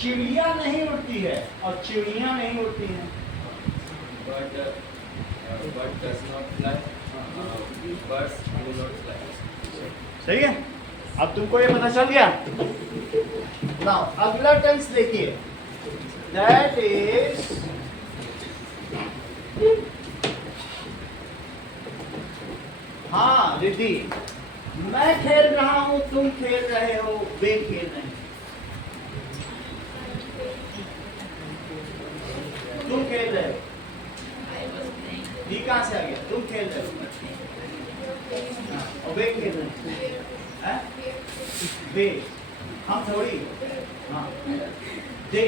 चिड़िया नहीं उड़ती है और चिड़िया नहीं उड़ती हैं। Bird does not fly. Birds do not fly. सही है। अब तुमको ये पता चल गया। नाउ अगला टेंस देखिए, दैट इज हाँ रिद्धि, मैं खेल रहा हूँ, तुम खेल रहे हो, वे खेल रहे हैं। तुम खेल रहे हो, I was playing. ये कहाँ से आ गया? तुम खेल रहे हो हाँ, और वे खेल रहे हैं। वे, हम थोड़ी, हाँ, दे,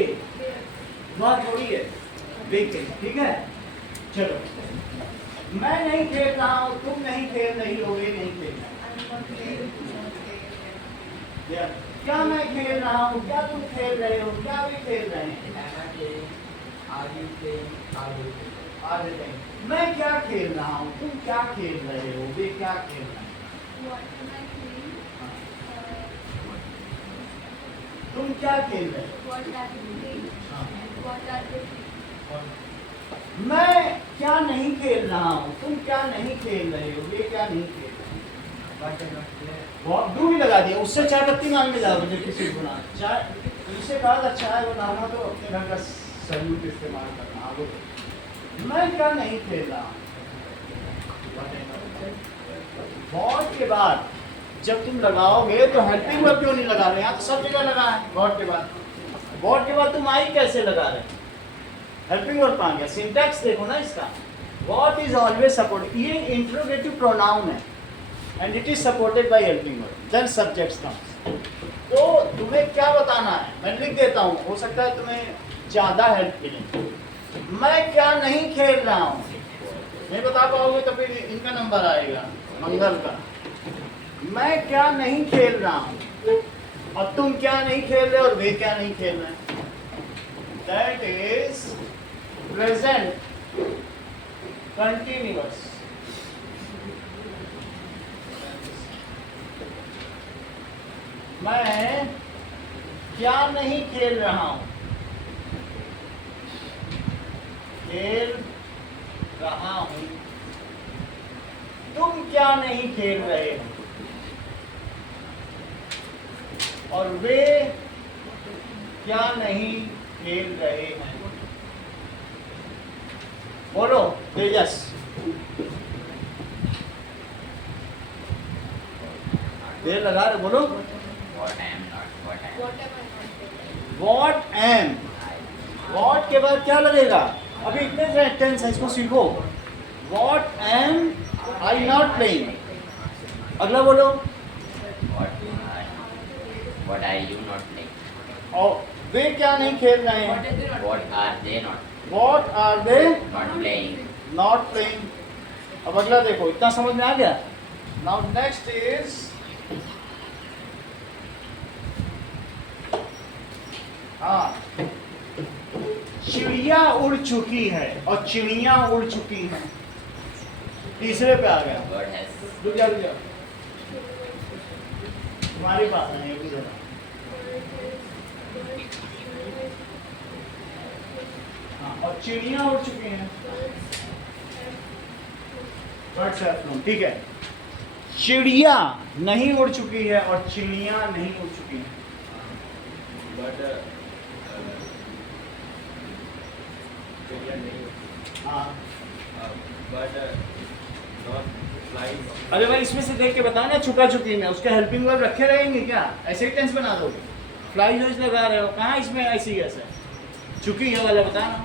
वह थोड़ी है, वे खेल, ठीक है। चलो, मैं नहीं खेल रहा हूँ, तुम नहीं खेल रही हो, वे नहीं खेल रहे। क्या मैं खेल रहा हूँ, क्या तुम खेल रहे हो, क्या वे खेल रहे हैं? Am I playing? Are you playing? Are they playing? आगे देखें, मैं क्या खेल रहा हूँ, तुम क्या खेल रहे हो, वे क्या खेल रहे हैं? What am I playing? तुम क्या खेल रहे हो? What are you playing? हाँ। And what are they playing? मैं क्या नहीं खेल रहा हूँ, तुम क्या नहीं खेल रहे हो, वे क्या नहीं खेल रहे हैं? What does not play? बहुत डू भी लगा दिया, उससे चाय पत्ती मांग में जाओ मुझे किसी को ना चाय, इससे कहा था चाय बनाना तो अपने घर का सल्यूट इस्तेमाल करना। आगे मैं क्या नहीं खेल रहा हूँ। बहुत के बाद जब तुम लगाओगे तो हेल्पिंग वर्ब क्यों नहीं लगा रहे? यहाँ तो सब जगह लगा है बहुत के बाद। बहुत के बाद तुम आई कैसे लगा रहे? हेल्पिंग वर्ब आ गया। सिंटैक्स देखो ना इसका, What is always supported? ये इंट्रोगेटिव प्रोनाउन है and it is supported by helping verb, then subjects comes. तो तुम्हें क्या बताना है मैं लिख देता हूँ, हो सकता है तुम्हें ज़्यादा हेल्प मिले। मैं क्या नहीं खेल रहा हूँ, नहीं बता पाओगे तो फिर इनका नंबर आएगा मंगल का। मैं क्या नहीं खेल रहा हूँ और तुम क्या नहीं खेल रहे और वे क्या नहीं खेल रहे, दैट इज प्रेजेंट कंटिन्यूअस। मैं क्या नहीं खेल रहा हूं, खेल रहा हूं, तुम क्या नहीं खेल रहे हो और वे क्या नहीं खेल रहे हैं। बोलो तेजस। देर लगा रहे, बोलो। What I am not. What I am. What am I not doing? What am, what के बाद क्या लगेगा, अभी इतने टेंस है, इसको सीखो। What am I not playing. अगला बोलो। What are you not playing? और वे क्या नहीं खेल रहे What हैं, is it not? What are they not? What are they Not playing. Not playing. अब अगला देखो, इतना समझ में आ गया। नाउ नेक्स्ट इज हाँ, चिड़िया उड़ चुकी है और चिड़िया उड़ चुकी है। तीसरे पे आ गया। Bird has. रुक जा रुक जा, तुम्हारे पास है एक जरा। हाँ, और चिड़िया उड़ चुकी हैं। बर्ड्स हैव फ्लोन, ठीक है। चिड़िया नहीं उड़ चुकी है और चिड़िया नहीं उड़ चुकी है। But चिड़िया नहीं, हाँ, but not flies. अरे भाई इसमें से देख के बताना, छुपा चुकी में उसके हेल्पिंग वर्ब रखे रहेंगे क्या, ऐसे ही टेंस बना दोगे। फ्लाई जोज लगा रहे हो, कहाँ इसमें ऐसी कैसे चुकी है वाला बताना।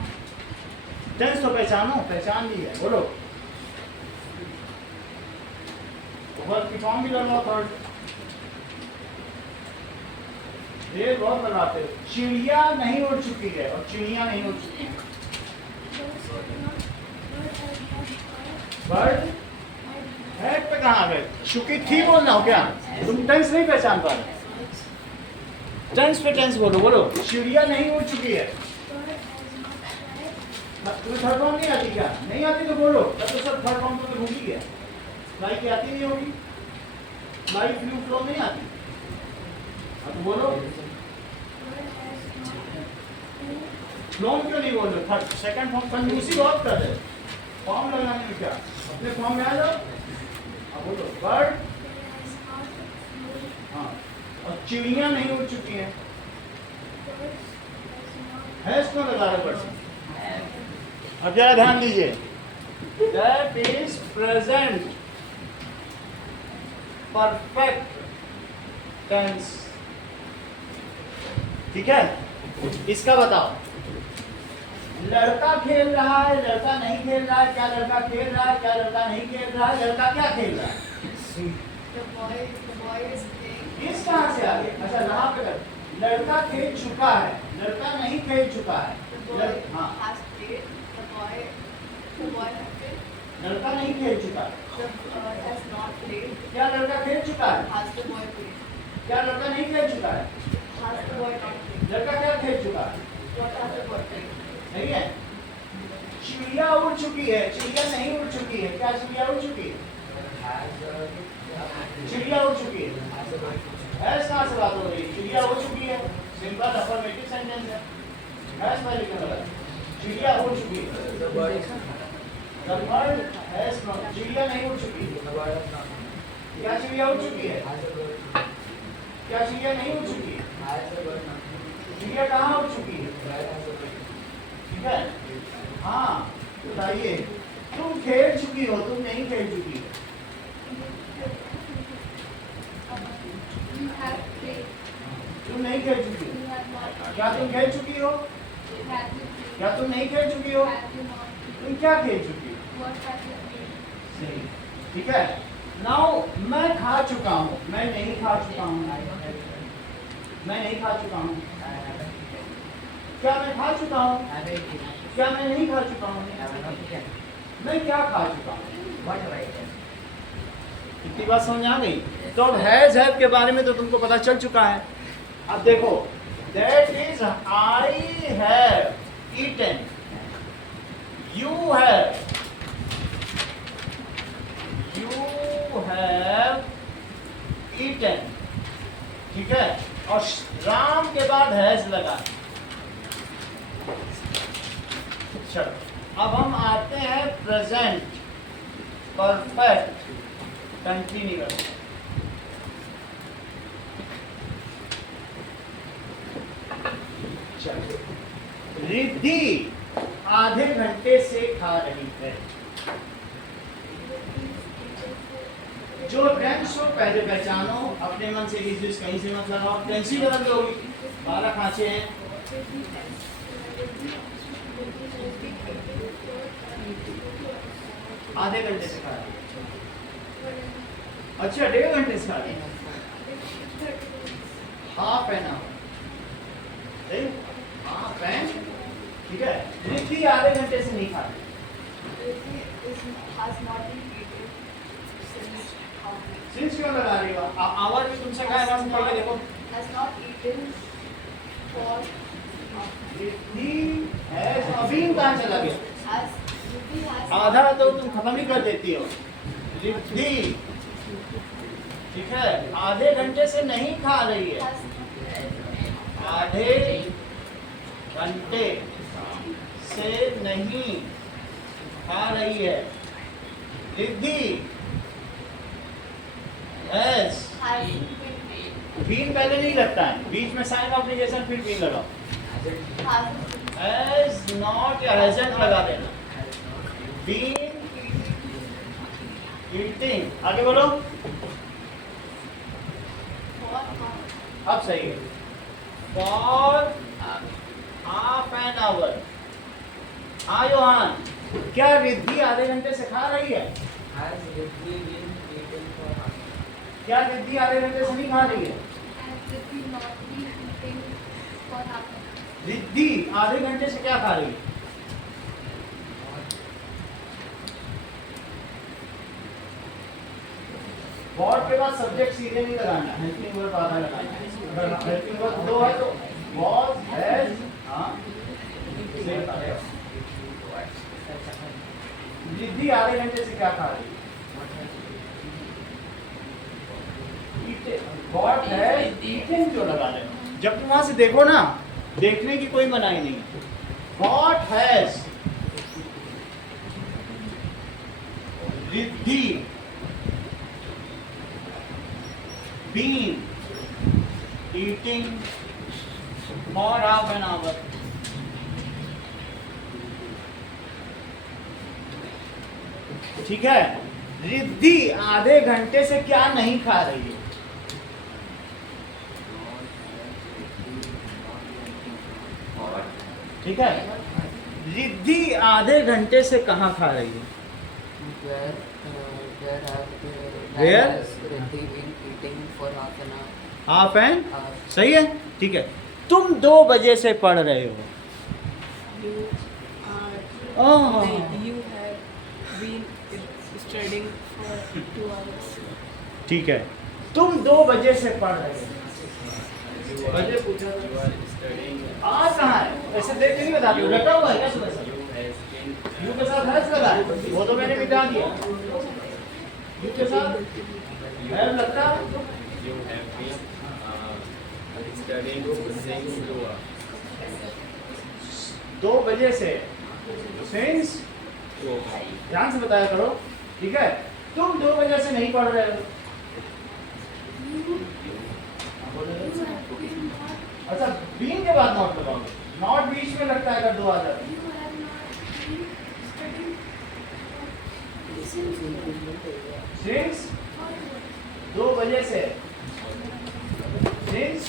टेंस तो पहचानो, पहचान ली है, बोलो। वर्ब की फॉर्म भी लगाओ थर्ड। ये बहुत लगाते हो। चिड़िया नहीं उड़ चुकी है और चिड़िया नहीं उड़ चुकी है। बर्ड हेड पे कहाँ गए, चुकी थी बोलना हो क्या, तुम टेंस नहीं पहचान पा रहे। टेंस पे टेंस बोलो, बोलो। चिड़िया नहीं उड़ चुकी है। तुम्हें थर्ड फॉर्म नहीं आती क्या, नहीं आती तो बोलो, तो सब थर्ड फॉर्म तो भूल ही गया। फ्लाई की आती नहीं होगी, फ्लाई फ्लू फ्लो नहीं आती। अब तो बोलो, फ्लोन क्यों नहीं बोल रहे, थर्ड सेकंड फॉर्म कंजूसी बहुत कर रहे, फॉर्म लगाने में क्या, अपने फॉर्म में आ जाओ। अब बोलो बर्ड, हाँ, और चिड़िया नहीं उड़ चुकी हैं। हैज क्यों लगा रहे बर्ड? अब जरा ध्यान दीजिए, that is present perfect tense, ठीक है। इसका बताओ, लड़का खेल रहा है, लड़का नहीं खेल रहा है, क्या लड़का खेल रहा है, क्या लड़का नहीं खेल रहा है, लड़का क्या खेल रहा है, The boy is playing. किस कहाँ से आ गया। अच्छा यहाँ पे कर, लड़का खेल चुका है, लड़का नहीं खेल चुका है। The boy हाँ, has played. The boy has played. लड़का नहीं खेल चुका है। The has not played. क्या लड़का खेल चुका है, Has the boy played? क्या लड़का नहीं खेल चुका है, Has the boy not played? लड़का क्या खेल चुका है, What has the boy played? नहीं है। चिड़िया उड़ चुकी है, चिड़िया नहीं उड़ चुकी है, क्या चिड़िया उड़ चुकी है, चिड़िया उड़ चुकी है। ऐसा से बात हो रही है, चिड़िया उड़ चुकी है, सिंपल अफर्मेटिव सेंटेंस है। हैज पहले क्या लगा, चिड़िया उड़ चुकी है। The bird is The bird has not, चिड़िया नहीं उड़ चुकी है। the bird is not. क्या चिड़िया उड़ चुकी है, Has the bird. क्या चिड़िया नहीं उड़ चुकी है, Has the bird not. चिड़िया कहाँ उड़ चुकी है, Bird has the bird. ठीक है। हाँ बताइए, तुम खेल चुकी हो, तुम नहीं खेल चुकी हो, You have played. तुम नहीं खेल चुकी हो। You have not played. क्या तुम खेल चुकी हो, Have you played? क्या तुम नहीं खेल चुकी हो, Have you not played? तुम क्या खेल चुकी हो, What have you eaten? सही, ठीक है। नाउ मैं खा चुका हूँ, मैं नहीं खा चुका हूँ, मैं नहीं खा चुका हूँ, क्या मैं खा चुका हूँ, क्या मैं नहीं खा चुका हूँ, मैं क्या खा चुका हूँ। इतनी बात समझ आ गई? तो अब हैज हैव के बारे में तो तुमको पता चल चुका है। अब देखो, that is I have eaten, you have eaten, ठीक है। और राम के बाद हैज लगा। चलो अब हम आते हैं प्रेजेंट परफेक्ट कंटिन्यूअस। चलो, रिद्धि आधे घंटे से खा रही है। जो टेंस हो पहले पहचानो, अपने मन से इस बीच कहीं से मत लगाओ, टेंस ही बदल दोगी। 12 खांचे हैं, आधे घंटे से खा रही है। अच्छा, 1.5 घंटे से खा रही है, half an hour, half an, ठीक है। रिद्धि आधे घंटे से नहीं खा रही। has not been eaten since how many? Since क्यों लगा रही हो? आवाज भी तुमसे कहा है, आवाज पढ़ के देखो। Has not eaten for Riddhi has, अभी कहाँ चला गया? has Ruby has आधा तो तुम खत्म ही कर देती हो। रिद्धि, ठीक है, आधे घंटे से नहीं खा रही है, has आधे घंटे से नहीं खा रही है। रिद्धि हैज, been बीन पहले नहीं लगता है, बीच में साइन ऑब्लिगेशन फिर बीन लगाओ। hasn't हैज नॉट या हैजंट लगा देना। बीन ईटिंग, आगे बोलो। for अब सही है। For half an hour. हाँ योहान, क्या रिद्धि आधे घंटे से खा रही है? Has Riddhi been eaten for half? क्या रिद्धि आधे घंटे से नहीं खा रही है? Has Riddhi not been eating for half an hour? Riddhi आधे घंटे से क्या खा रही है? वॉट के बाद सब्जेक्ट सीधे नहीं लगाना, हेल्पिंग वर्ब आधा लगाना है। अगर हेल्पिंग वर्ब 2 है तो वॉज, हैज, हाँ, से बताया। रिद्धि आधे घंटे से क्या खा रही है? वॉट हैज ईटन जो लगा लेना। जब तुम वहां से देखो ना, देखने की कोई मनाही नहीं है। What has Riddhi been eating for half an hour? ठीक है, रिद्धि आधे घंटे से क्या नहीं खा रही है? ठीक है, रिद्धि आधे घंटे से कहाँ खा रही है? Where? Has Riddhi been eating for half an hour? Half an, Hour. सही है, ठीक है। तुम 2 बजे से पढ़ रहे हो। You are. Oh. You have been studying for 2 hours. ठीक है, तुम 2 बजे से पढ़ रहे हो। बजे पूछा You था। are studying. कहाँ है? ऐसे देख के नहीं बताती हूँ, रटा हुआ है क्या सुबह से? You has been. यू के साथ हैज लगा है, वो तो मैंने मिटा दिया। यू के साथ हैज लगता है। You have been studying since 2 hours. 2 बजे से, सिंस, ध्यान से बताया करो, ठीक है। तुम 2 बजे से नहीं पढ़ रहे हो। अच्छा, बीन के बाद नॉट लगाओगे, नॉट बीच में लगता है अगर 2 आ जाते हैं। You have not been studying since since 2 बजे से, सिंस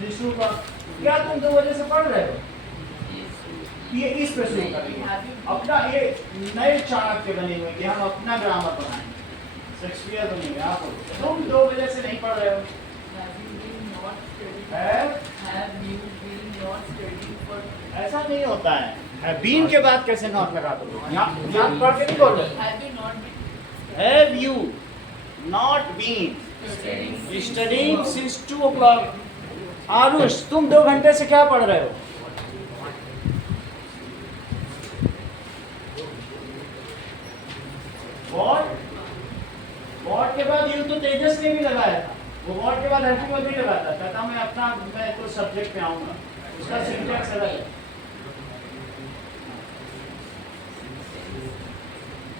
शिशु का, क्या तुम 2 बजे से पढ़ रहे हो? ये इस पे शुरू करेंगे अपना, ये नए चाणक्य बने हुए कि हम अपना ग्रामर पढ़ाएंगे। शेक्सपियर बनेंगे आप लोग। तुम 2 बजे से नहीं पढ़ रहे हो। ऐसा नहीं होता है। बीन के बाद कैसे नॉट लगा दो? यहाँ पढ़ के नहीं बोलो। Have you not been studying since 2 o'clock? Aarush, तुम 2 घंटे से क्या पढ़ रहे हो? वॉट के बाद यू तो तेजस ने भी लगाया था। वो वॉट के बाद हेल्पिंग वर्ब नहीं लगाता, कहता मैं तो सब्जेक्ट पे आऊंगा, उसका सिंटैक्स अलग है।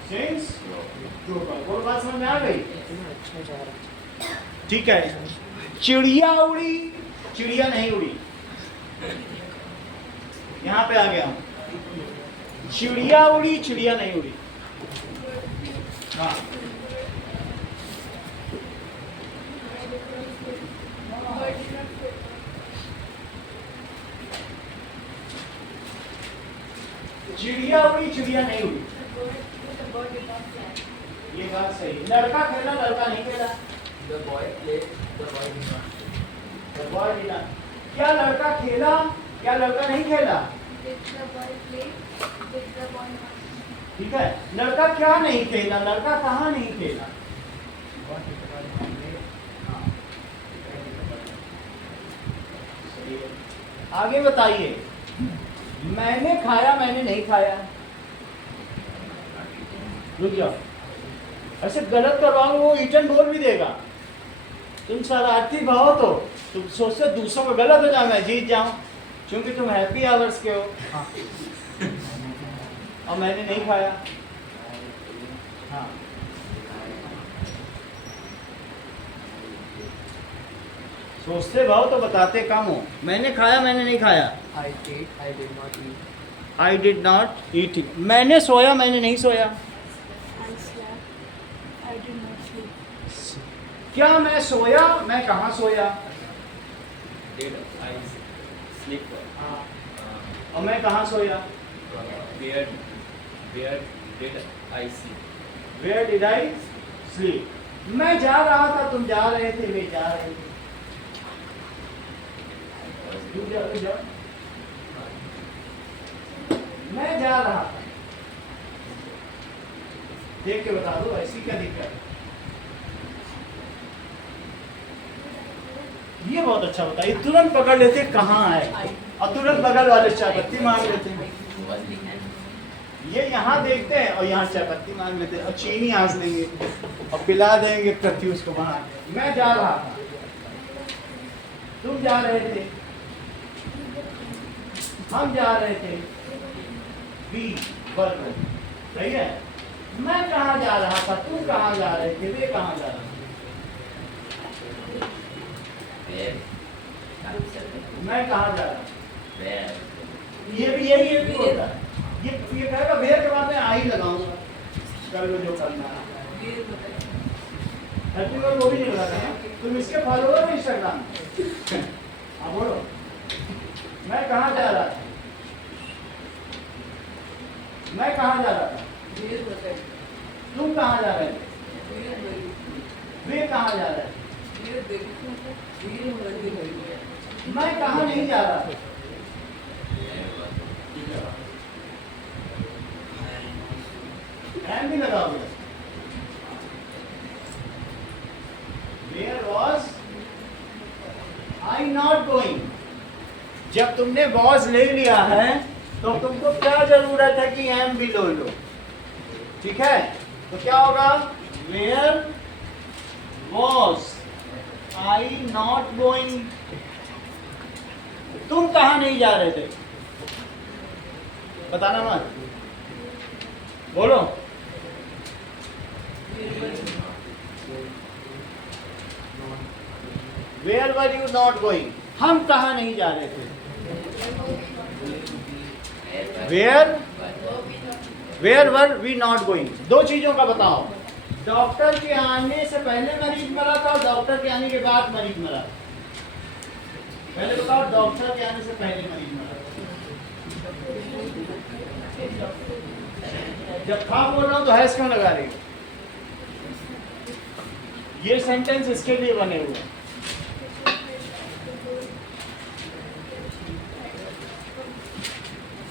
सिंस वो बात समझ में आ गई? ठीक है। चिड़िया उड़ी, चिड़िया नहीं उड़ी। यहाँ पे आ गया हूं। चिड़िया उड़ी, चिड़िया नहीं उड़ी। हाँ, चिड़िया उड़ी, चिड़िया नहीं उड़ी। ये बात सही। लड़का खेला, लड़का नहीं खेला। The boy played, the boy did not. The boy did not. क्या लड़का खेला, क्या लड़का नहीं खेला? Did the boy play? Did the boy not? ठीक है। लड़का क्या नहीं खेला, लड़का कहाँ नहीं खेला? आगे बताइए। मैंने खाया, मैंने नहीं खाया। रुक जाओ, ऐसे गलत करवाओ वो ईटन बोल भी देगा। तुम शरारती भाव तो तुम सोचते दूसरों को गलत हो जाए, मैं जीत जाऊं, क्योंकि तुम हैप्पी आवर्स के हो। और मैंने नहीं खाया। हाँ, सोचते भाव तो बताते कम हो। मैंने खाया, मैंने नहीं खाया। I ate, I did not eat. I did not eat it. मैंने सोया, मैंने नहीं सोया। I slept. I did not sleep. क्या मैं सोया, मैं कहाँ सोया? Did I sleep? और मैं कहाँ सोया? Where did I sleep? Where did I sleep? मैं जा रहा था, तुम जा रहे थे, वे जा रहे थे। रुक जाओ, रुक जाओ। मैं जा रहा था। देख के बता दो, ऐसी क्या दिक्कत है? ये बहुत अच्छा होता है, ये तुरंत पकड़ लेते कहाँ है, और तुरंत बगल वाले चाय पत्ती मांग लेते हैं। ये यहाँ देखते हैं और यहाँ चाय पत्ती मांग लेते हैं, और चीनी आंस लेंगे और पिला देंगे प्रत्युष को वहां। मैं जा रहा था, तुम जा रहे थे, हम जा रहे थे। बी वर्ब सही है। मैं कहाँ जा रहा था, तुम कहाँ जा रहे थे, वे कहाँ जा रहा था। मैं कहाँ जा रहा था, ये भी यही एक होता है। ये कहेगा वेयर के बाद में आई लगाऊंगा, कर लो जो करना है। हेल्पिंग वर्ब वो भी नहीं लगाता ना। तुम इसके फॉलोअर हो इंस्टाग्राम। हाँ बोलो, मैं कहाँ जा रहा था, मैं कहाँ जा रहा था, तुम कहाँ जा रहे थे, वे कहाँ जा रहे थे, मैं कहाँ नहीं जा रहा था। एंड भी लगाओगे। Where was I not going? जब तुमने was ले लिया है तो तुमको क्या जरूरत है कि एम भी लो लो। ठीक है, तो क्या होगा? Where was I not going? तुम कहाँ नहीं जा रहे थे, बताना मत, बोलो। Where were you not going? हम कहाँ नहीं जा रहे थे। Where were we not going? दो चीजों का बताओ। डॉक्टर के आने से पहले मरीज मरा था और डॉक्टर के आने के बाद मरीज मरा। पहले बताओ, डॉक्टर के आने से पहले मरीज मरा। जब था बोल रहा हूँ तो हैज क्यों लगा रही हो? ये सेंटेंस इसके लिए बने हुए हैं।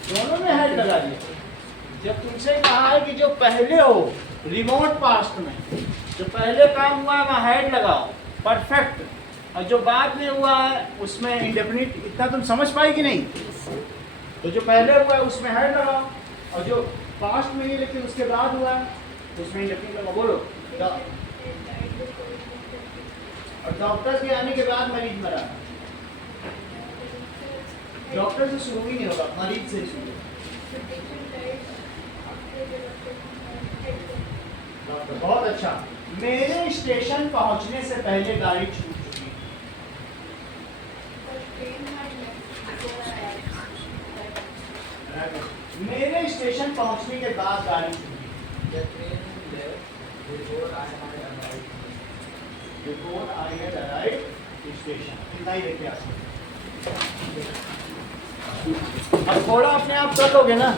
दोनों में हेड लगा दिया। जब तुमसे कहा है कि जो पहले हो रिमोट पास्ट में जो पहले काम हुआ है वहाँ हेड लगाओ, परफेक्ट। और जो बाद में हुआ है उसमें इंडेफिनिट, इतना तुम समझ पाई कि नहीं? तो जो पहले हुआ है उसमें हेड लगाओ, और जो पास्ट में नहीं लेकिन उसके बाद हुआ है उसमें इंडेफिनिट लगाओ। बोलो। और डॉक्टर के आने के बाद मरीज मरा। डॉक्टर से शुरू ही नहीं होगा, मरीज से शुरू। डॉक्टर, बहुत अच्छा। मेरे स्टेशन पहुंचने से पहले गाड़ी छूट चुकी। मेरे स्टेशन पहुंचने के बाद गाड़ी छूटी। The train left before I had arrived. Before I had arrived station. इतना ही लेके आ सकते। अब थोड़ा अपने आप कर लोगे ना।